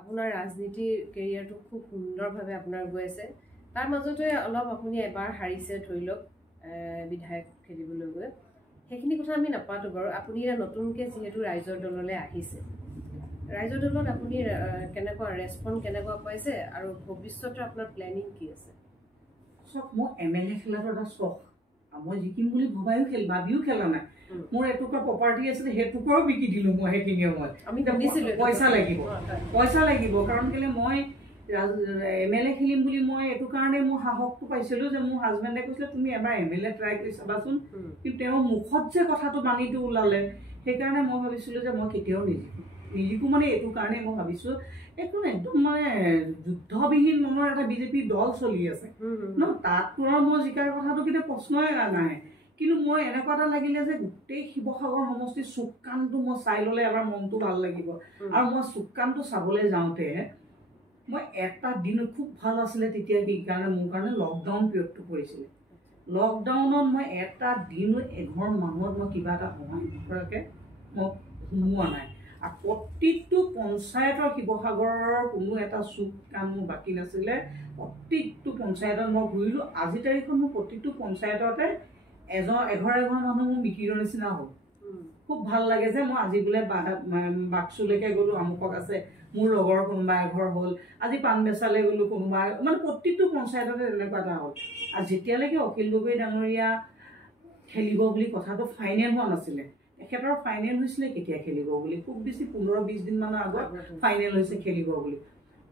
আপোনাৰ ৰাজনীতিৰ কেৰিয়াৰটো খুব সুন্দৰভাৱে আপোনাৰ গৈ আছে তাৰ মাজতে অলপ আপুনি এবাৰ হাৰিছে ধৰি লওক বিধায়ক খেলিবলৈ গৈ সেইখিনি কথা আমি নাপাতো বাৰু আপুনি এতিয়া নতুনকৈ যিহেতু ৰাইজৰ দললৈ আহিছে ৰাইজৰ দলত আপুনি কেনেকুৱা ৰেচপন্স কেনেকুৱা পাইছে আৰু ভৱিষ্যতে আপোনাৰ প্লেনিং কি আছে চব মোৰ MLA খেলাটো এটা চখ মই জিকিম বুলি ভাবিও খেলা নাই মোৰ এটুকুৰা প্ৰপাৰ্টি আছিলে সেইটুকুৰাও বিকি দিলো মই সেইখিনি সময়ত পইচা লাগিব কাৰণ কেলে মই MLA খেলিম বুলি মই এইটো কাৰণে মোৰ সাহসটো পাইছিলো যে মোৰ হাজবেণ্ডে কৈছিলে তুমি এবাৰ MLA ট্ৰাই কৰি চাবাচোন কিন্তু তেওঁ মুখত যে কথাটো বাণীটো ওলালে সেইকাৰণে মই ভাবিছিলো যে মই কেতিয়াও নিজিকো মানে এইটো কাৰণে মই ভাবিছো একদম মানে যুদ্ধবিহীন মনৰ এটা বিজেপি দল চলি আছে ন তাত পুনৰ মই জিকাৰ কথাটো কেতিয়া প্ৰশ্নই নাই কিন্তু মই এনেকুৱা এটা লাগিলে যে গোটেই শিৱসাগৰ সমষ্টিৰ চুকানটো মই চাই ল'লে এবাৰ মনটো ভাল লাগিব আৰু মই চুকানটো চাবলৈ যাওঁতে মই এটা দিন খুব ভাল আছিলে তেতিয়া কি কাৰণে মোৰ কাৰণে লকডাউন পিৰিয়ডটো পৰিছিলে লকডাউনত মই এটা দিন এঘৰ মানুহত মই কিবা এটা সহায় নকৰাকৈ মই সোমোৱা নাই আৰু প্ৰত্যেকটো পঞ্চায়তৰ শিৱসাগৰৰ কোনো এটা চুক কাম মোৰ বাকী নাছিলে প্ৰত্যেকটো পঞ্চায়তত মই ঘূৰিলোঁ আজি তাৰিখত মোৰ প্ৰত্যেকটো পঞ্চায়ততে এঘৰ মানুহ মোৰ মিকিৰৰ নিচিনা হ'ল খুব ভাল লাগে যে মই আজি বোলে বাক্সুলৈকে গ'লো আমুকক আছে মোৰ লগৰ কোনোবা এঘৰ হ'ল আজি পাণবেচালৈ গ'লো কোনোবা মানে প্ৰত্যেকটো পঞ্চায়ততে তেনেকুৱা এটা হ'ল আৰু যেতিয়ালৈকে অখিল গগৈ ডাঙৰীয়া খেলিব বুলি কথাটো ফাইনেল হোৱা নাছিলে তেখেতৰ ফাইনেল হৈছিলে কেতিয়া খেলিব বুলি খুব বেছি 15-20 দিনমানৰ আগত ফাইনেল হৈছে খেলিব বুলি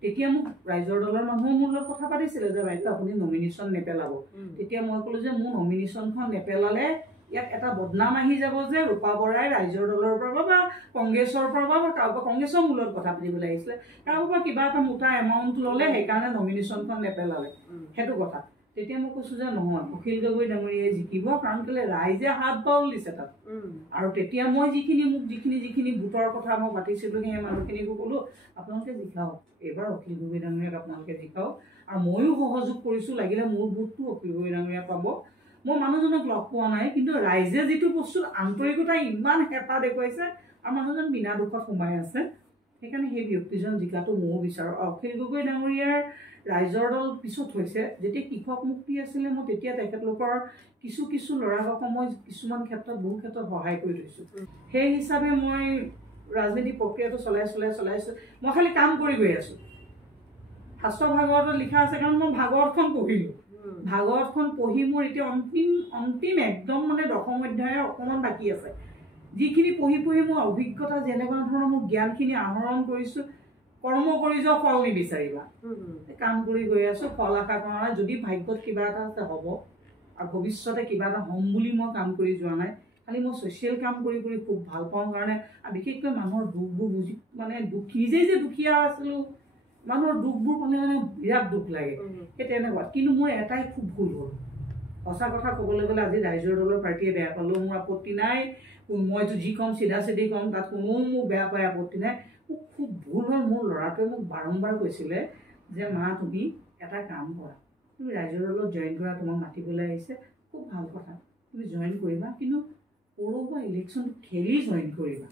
তেতিয়া মোক ৰাইজৰ দলৰ মানুহে মোৰ লগত কথা পাতিছিলে যে বাইদেউ আপুনি নমিনেশ্যন নেপেলাব তেতিয়া মই ক'লো যে মোৰ নমিনেশ্যনখন নেপেলালে ইয়াত এটা বদনাম আহি যাব যে ৰূপা বৰাই ৰাইজৰ দলৰ পৰা বা কংগ্ৰেছৰ পৰা বা কাৰোবাৰ কংগ্ৰেছৰ মূলত কথা পাতিবলৈ আহিছিলে কাৰোবাৰ কিবা এটা মোটা এমাউণ্ট ল'লে সেইকাৰণে নমিনেশ্যনখন নেপেলালে সেইটো কথা তেতিয়া মই কৈছোঁ যে নহয় অখিল গগৈ ডাঙৰীয়াই জিকিব কাৰণ কেলৈ ৰাইজে হাত বাউল দিছে তাত আৰু তেতিয়া মই যিখিনি ভোটৰ কথা মই পাতিছিলোঁ সেই মানুহখিনিকো ক'লোঁ আপোনালোকে জিকাওক এইবাৰ অখিল গগৈ ডাঙৰীয়াক আপোনালোকে জিকাওক আৰু ময়ো সহযোগ কৰিছোঁ লাগিলে মোৰ ভোটটো অখিল গগৈ ডাঙৰীয়া পাব মই মানুহজনক লগ পোৱা নাই কিন্তু ৰাইজে যিটো বস্তুৰ আন্তৰিকতা ইমান হেঁপাহ দেখুৱাইছে আৰু মানুহজন বিনা দুখত সোমাই আছে সেইকাৰণে সেই ব্যক্তিজন জিকাটো ময়ো বিচাৰোঁ অখিল গগৈ ডাঙৰীয়াৰ ৰাইজৰ দল পিছত হৈছে যেতিয়া কৃষক মুক্তি আছিলে মই তেতিয়া তেখেতলোকৰ কিছু ল'ৰাকক মই কিছুমান ক্ষেত্ৰত বহু ক্ষেত্ৰত সহায় কৰি থৈছোঁ সেই হিচাপে মই ৰাজনীতি প্ৰক্ৰিয়াটো চলাইছোঁ মই খালি কাম কৰি গৈ আছোঁ শাস্ত্ৰ ভাগৱতত লিখা আছে কাৰণ মই ভাগৱতখন পঢ়িলোঁ ভাগৱতখন পঢ়ি মোৰ এতিয়া অন্তিম একদম মানে দশম অধ্যায়ৰ অকণমান বাকী আছে যিখিনি পঢ়ি মোৰ অভিজ্ঞতা যেনেকুৱা ধৰণৰ মোৰ জ্ঞানখিনি আহৰণ কৰিছোঁ কৰ্ম কৰি যোৱা ফল নিবিচাৰিবা কাম কৰি গৈ আছোঁ ফল আশা কৰা নাই যদি ভাগ্যত কিবা এটা আছে হ'ব আৰু ভৱিষ্যতে কিবা এটা হ'ম বুলি মই কাম কৰি যোৱা নাই খালি মই ছ'চিয়েল কাম কৰি খুব ভাল পাওঁ কাৰণে আৰু বিশেষকৈ মানুহৰ দুখবোৰ বুজি মানে নিজেই যে দুখীয়া আছিলোঁ মানুহৰ দুখবোৰ পালে মানে বিৰাট দুখ লাগে সেই তেনেকুৱা কিন্তু মোৰ এটাই খুব ভুল হ'ল সঁচা কথা ক'বলৈ গ'লে আজি ৰাইজৰ দলৰ পাৰ্টীয়ে বেয়া পালেও মোৰ আপত্তি নাই মইতো যি ক'ম চিধা ক'ম তাত কোনো মোক বেয়া পাই আপত্তি নাই মোক খুব ভুল হ'ল মোৰ ল'ৰাটোৱে মোক বাৰম্বাৰ কৈছিলে যে মা তুমি এটা কাম কৰা তুমি ৰাইজৰ দলত জইন কৰা তোমাক মাতিবলৈ আহিছে খুব ভাল কথা তুমি জইন কৰিবা কিন্তু পৌৰসভা ইলেকশ্যনটো খেলি জইন কৰিবা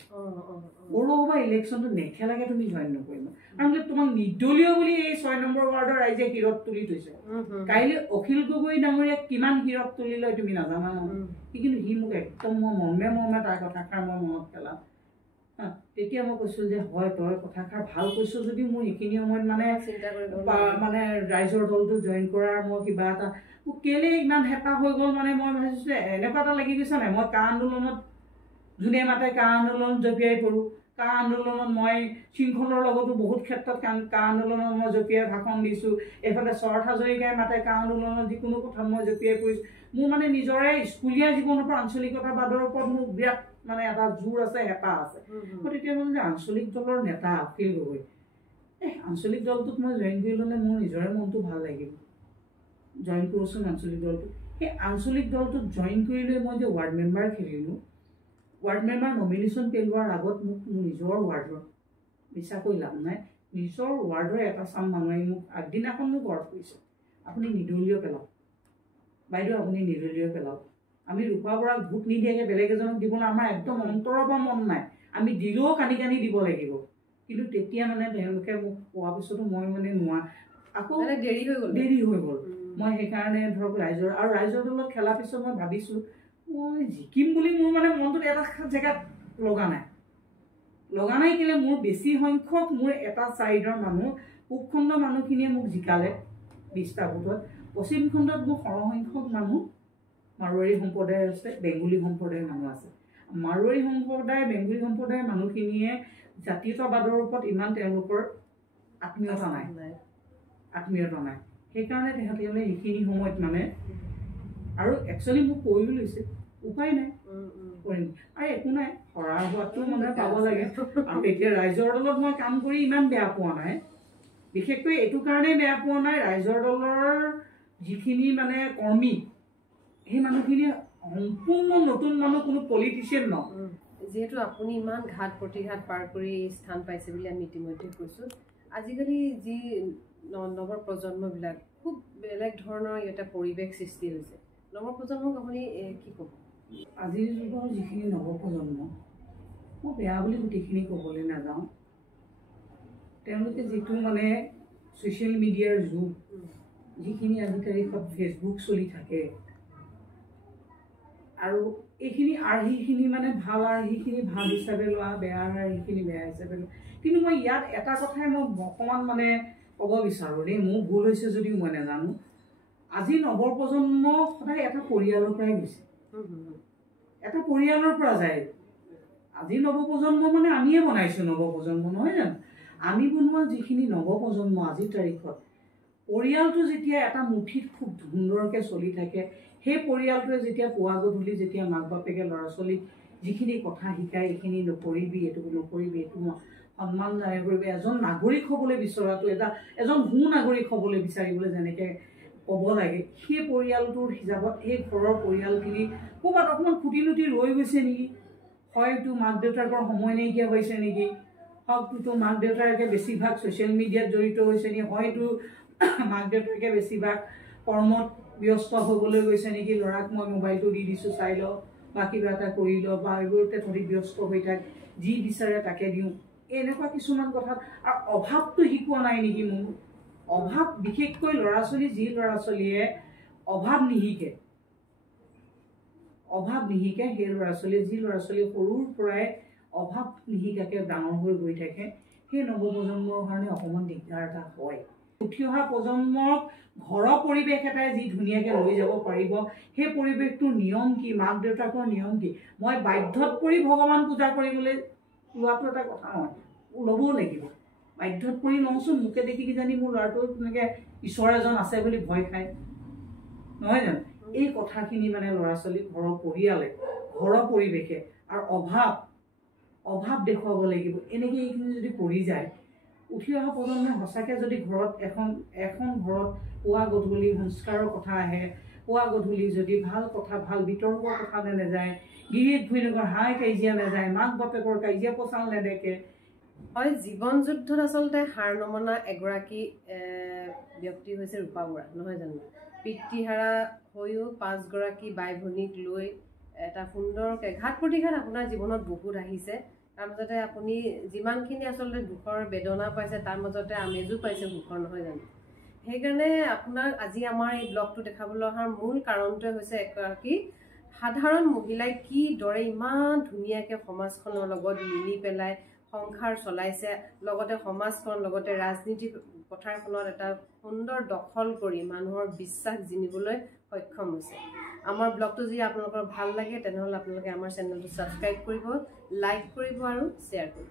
পৌৰসভা ইলেকশ্যনটো নেখেলাকৈ তুমি জইন নকৰিবা কাৰণ তোমাক নিৰ্দলীয় বুলি এই 6 নম্বৰ ৱাৰ্ডৰ ৰাইজে হিৰত তুলি থৈছে কাইলৈ অখিল গগৈ ডাঙৰীয়াক কিমান হিৰত তুলি লয় তুমি নাজানা নহয় কিন্তু সি মোক একদম মই মৰ্মে তাৰ কথাষাৰ মই মনত পেলাম তেতিয়া মই কৈছোঁ যে হয় তই কথাষাৰ ভাল কৈছোঁ যদি মোৰ এইখিনি সময়ত মানে ৰাইজৰ দলটো জইন কৰাৰ মই কিবা এটা মোক কেলৈ ইমান হেঁপাহ হৈ গ'ল মানে মই ভাবিছোঁ এনেকুৱা এটা লাগি গৈছে নাই মই কা আন্দোলনত যোনে মাতে কা আন্দোলনত জঁপিয়াই পৰোঁ কা আন্দোলনত মই শৃংখলৰ লগতো বহুত ক্ষেত্ৰত কা আন্দোলনত মই জঁপিয়াই ভাষণ দিছোঁ এইফালে শৰৎ হাজৰিকাই মাতে কা আন্দোলনত যিকোনো কথাত মই জঁপিয়াই পৰিছোঁ মোৰ মানে নিজৰে স্কুলীয়া জীৱনৰ পৰা আঞ্চলিকতাবাদৰ ওপৰত মোৰ বিৰাট মানে এটা জোৰ আছে হেঁপাহ আছে মই তেতিয়া ক'লোঁ যে আঞ্চলিক দলৰ নেতা অখিল গগৈ আঞ্চলিক দলটোত মই জইন কৰি ল'লে মোৰ নিজৰে মনটো ভাল লাগিব জইন কৰোঁচোন আঞ্চলিক দলটোত সেই আঞ্চলিক দলটোত জইন কৰি লৈ মই যে ৱাৰ্ড মেম্বাৰ খেলিলোঁ ৱাৰ্ড মেম্বাৰ নমিনেশ্যন পেলোৱাৰ আগত মোক মোৰ নিজৰ ৱাৰ্ডৰ মিছাকৈ লাভ নাই নিজৰ ৱাৰ্ডৰ এটা চাম মানুহে মোক আগদিনাখন মোক ৱাৰ্ড কৰিছে আপুনি নিৰ্দলীয় পেলাওক বাইদেউ আপুনি নিৰ্দলীয় পেলাওক আমি ৰূপা বৰাক ভোট নিদিয়াকৈ বেলেগ এজনক দিবলৈ আমাৰ একদম অন্তৰৰ পৰা মন নাই আমি দিলেও কানি দিব লাগিব কিন্তু তেতিয়া মানে তেওঁলোকে মোক কোৱাৰ পিছতো মই মানে নোৱাৰা আকৌ দেৰি হৈ গ'ল মই সেইকাৰণে ধৰক ৰাইজৰ দলত খেলাৰ পিছত মই ভাবিছোঁ মই জিকিম বুলি মোৰ মানে মনটোত এটা জেগাত লগা নাই কেলৈ মোৰ বেছি সংখ্যক মোৰ এটা ছাইডৰ মানুহ পূব খণ্ডৰ মানুহখিনিয়ে মোক জিকালে 20টা ভোটত পশ্চিম খণ্ডত মোৰ সৰহসংখ্যক মানুহ মাৰোৱাৰী সম্প্ৰদায় আছে, বেংগলী সম্প্ৰদায়ৰ মানুহ আছে। মাৰোৱাৰী সম্প্ৰদায়, বেংগলী সম্প্ৰদায়ৰ মানুহখিনিয়ে জাতীয়তাবাদৰ ওপৰত ইমান তেওঁলোকৰ আত্মীয়তা নাই। সেইকাৰণে তেহেঁতে সেইখিনি সময়ত মানে আৰু একচুৱেলি মোক কৰিব লৈছে, উপায় নাই কৰিম আৰু একো নাই, সৰাৰ হোৱাটো মানে পাব লাগে। আৰু এতিয়া ৰাইজৰ দলত মই কাম কৰি ইমান বেয়া পোৱা নাই, বিশেষকৈ এইটো কাৰণেই বেয়া পোৱা নাই, ৰাইজৰ দলৰ যিখিনি মানে কৰ্মী সেই মানুহখিনি সম্পূৰ্ণ নতুন মানুহ, কোনো পলিটিচিয়ান নহয়। যিহেতু আপুনি ইমান ঘাট প্ৰতিঘাত পাৰ কৰি স্থান পাইছে বুলি আমি ইতিমধ্যে কৈছোঁ, আজিকালি যি নৱপ্ৰজন্মবিলাক খুব বেলেগ ধৰণৰ এটা পৰিৱেশ সৃষ্টি হৈছে, নৱপ্ৰজন্মক আপুনি কি ক'ব? আজিৰ যুগৰ যিখিনি নৱপ্ৰজন্ম, মই বেয়া বুলি গোটেইখিনি ক'বলৈ নাযাওঁ। তেওঁলোকে যিটো মানে ছ'চিয়েল মিডিয়াৰ যুগ, যিখিনি আজিৰ তাৰিখত ফেচবুক চলি থাকে আৰু এইখিনি আৰ্হিখিনি মানে ভাল আৰ্হিখিনি ভাল হিচাপে লোৱা, বেয়া আৰ্হিখিনি বেয়া হিচাপে লোৱা। কিন্তু মই ইয়াত এটা কথাই মই অকণমান মানে ক'ব বিচাৰোঁ দেই, মোৰ ভুল হৈছে যদিও মই নাজানো। আজি নৱপ্ৰজন্ম সদায় এটা পৰিয়ালৰ পৰাই গৈছে, এটা পৰিয়ালৰ পৰা যায়। আজি নৱপ্ৰজন্ম মানে আমিয়ে বনাইছোঁ নৱপ্ৰজন্ম, নহয় জানো? আমি বনোৱা যিখিনি নৱপ্ৰজন্ম আজিৰ তাৰিখত, পৰিয়ালটো যেতিয়া এটা মুঠিত খুব সুন্দৰকৈ চলি থাকে, সেই পৰিয়ালটোৱে যেতিয়া পুৱা গধূলি যেতিয়া মাক বাপেকে ল'ৰা ছোৱালীক যিখিনি কথা শিকায়, এইখিনি নকৰিবি, এইটো নকৰিবি, এইটো সন্মান জানিব কৰিবি, এজন নাগৰিক হ'বলৈ বিচৰাটো, এজন সু নাগৰিক হ'বলৈ বিচাৰিবলৈ যেনেকৈ ক'ব লাগে, সেই পৰিয়ালটোৰ হিচাপত সেই ঘৰৰ পৰিয়ালখিনি ক'ৰবাত অকণমান খুটি নুটি ৰৈ গৈছে নেকি? হয়তো মাক দেউতাকৰ সময় নাইকিয়া হৈছে নেকি? হয়তো মাক দেউতাকে বেছিভাগ ছ'চিয়েল মিডিয়াত জড়িত হৈছে নেকি? হয়তো মাক দেউতাকে বেছিভাগ কৰ্মত ব্যস্ত হ'বলৈ গৈছে নেকি? ল'ৰাক মই মোবাইলটো দি দিছোঁ, চাই ল বা কিবা এটা কৰি ল বা এইবোৰতে ধৰি ব্যস্ত হৈ থাক, যি বিচাৰে তাকে দিওঁ, এনেকুৱা কিছুমান কথাত। আৰু অভাৱটো শিকোৱা নাই নেকি? মোৰ অভাৱ, বিশেষকৈ ল'ৰা ছোৱালী, যি ল'ৰা ছোৱালীয়ে অভাৱ নিশিকে, সেই ল'ৰা ছোৱালীয়ে, যি ল'ৰা ছোৱালী সৰুৰ পৰাই অভাৱ নিশিকাকৈ ডাঙৰ হৈ গৈ থাকে, সেই নৱপ্ৰজন্মৰ কাৰণে অকণমান দিগদাৰ এটা হয়। উঠি অহা প্ৰজন্মক ঘৰৰ পৰিৱেশ এটাই যি ধুনীয়াকৈ লৈ যাব পাৰিব, সেই পৰিৱেশটোৰ নিয়ম কি, মাক দেউতাকৰ নিয়ম কি? মই বাধ্যত পৰি ভগৱান পূজা কৰিবলৈ লোৱাটো এটা কথা নহয়, ল'বও লাগিব। বাধ্যত পৰি লওঁচোন, মোকে দেখি কিজানি মোৰ ল'ৰাটো তেনেকৈ ঈশ্বৰ এজন আছে বুলি ভয় খায়, নহয় জানো? এই কথাখিনি মানে ল'ৰা ছোৱালী, ঘৰৰ পৰিয়ালে, ঘৰৰ পৰিৱেশে আৰু অভাৱ দেখুৱাব লাগিব। এনেকৈ এইখিনি যদি কৰি যায়, উঠি অহা প্ৰজন্মই সঁচাকৈ যদি ঘৰত এখন ঘৰত পুৱা গধূলি সংস্কাৰৰ কথা আহে, পুৱা গধূলি যদি ভাল কথা, ভাল বিতৰ্কৰ কথা নেযায়, গিৰিয়েক ঘৈণীয়েকৰ হাই কাজিয়া নাযায়, মাক বাপেকৰ কাজিয়া পচাল নেদেখে। হয়, জীৱন যুদ্ধত আচলতে হাৰ নমনা এগৰাকী ব্যক্তি হৈছে ৰূপা বৰা, নহয় জানো? পিতৃহাৰা হৈও 5গৰাকী বাই ভনীক লৈ এটা সুন্দৰকৈ ঘাট প্ৰতিঘাত আপোনাৰ জীৱনত বহুত আহিছে। তাৰ মাজতে আপুনি যিমানখিনি আচলতে দুখৰ বেদনা পাইছে, তাৰ মাজতে আমেজো পাইছে সুখৰ, নহয় জানো? সেইকাৰণে আপোনাক আজি আমাৰ এই ব্লগটো দেখাবলৈ অহাৰ মূল কাৰণটোৱে হৈছে এগৰাকী সাধাৰণ মহিলাই কিদৰে ইমান ধুনীয়াকৈ সমাজখনৰ লগত মিলি পেলাই সংসাৰ চলাইছে, লগতে সমাজখন, লগতে ৰাজনীতি পথাৰখনত এটা সুন্দৰ দখল কৰি মানুহৰ বিশ্বাস জিনিবলৈ সক্ষম হৈছে। আমাৰ ব্লগটো যদি আপোনালোকৰ ভাল লাগে, তেনেহ'লে আপোনালোকে আমাৰ চেনেলটো ছাবস্ক্ৰাইব কৰিব, লাইক কৰিব আৰু শ্বেয়াৰ কৰিব।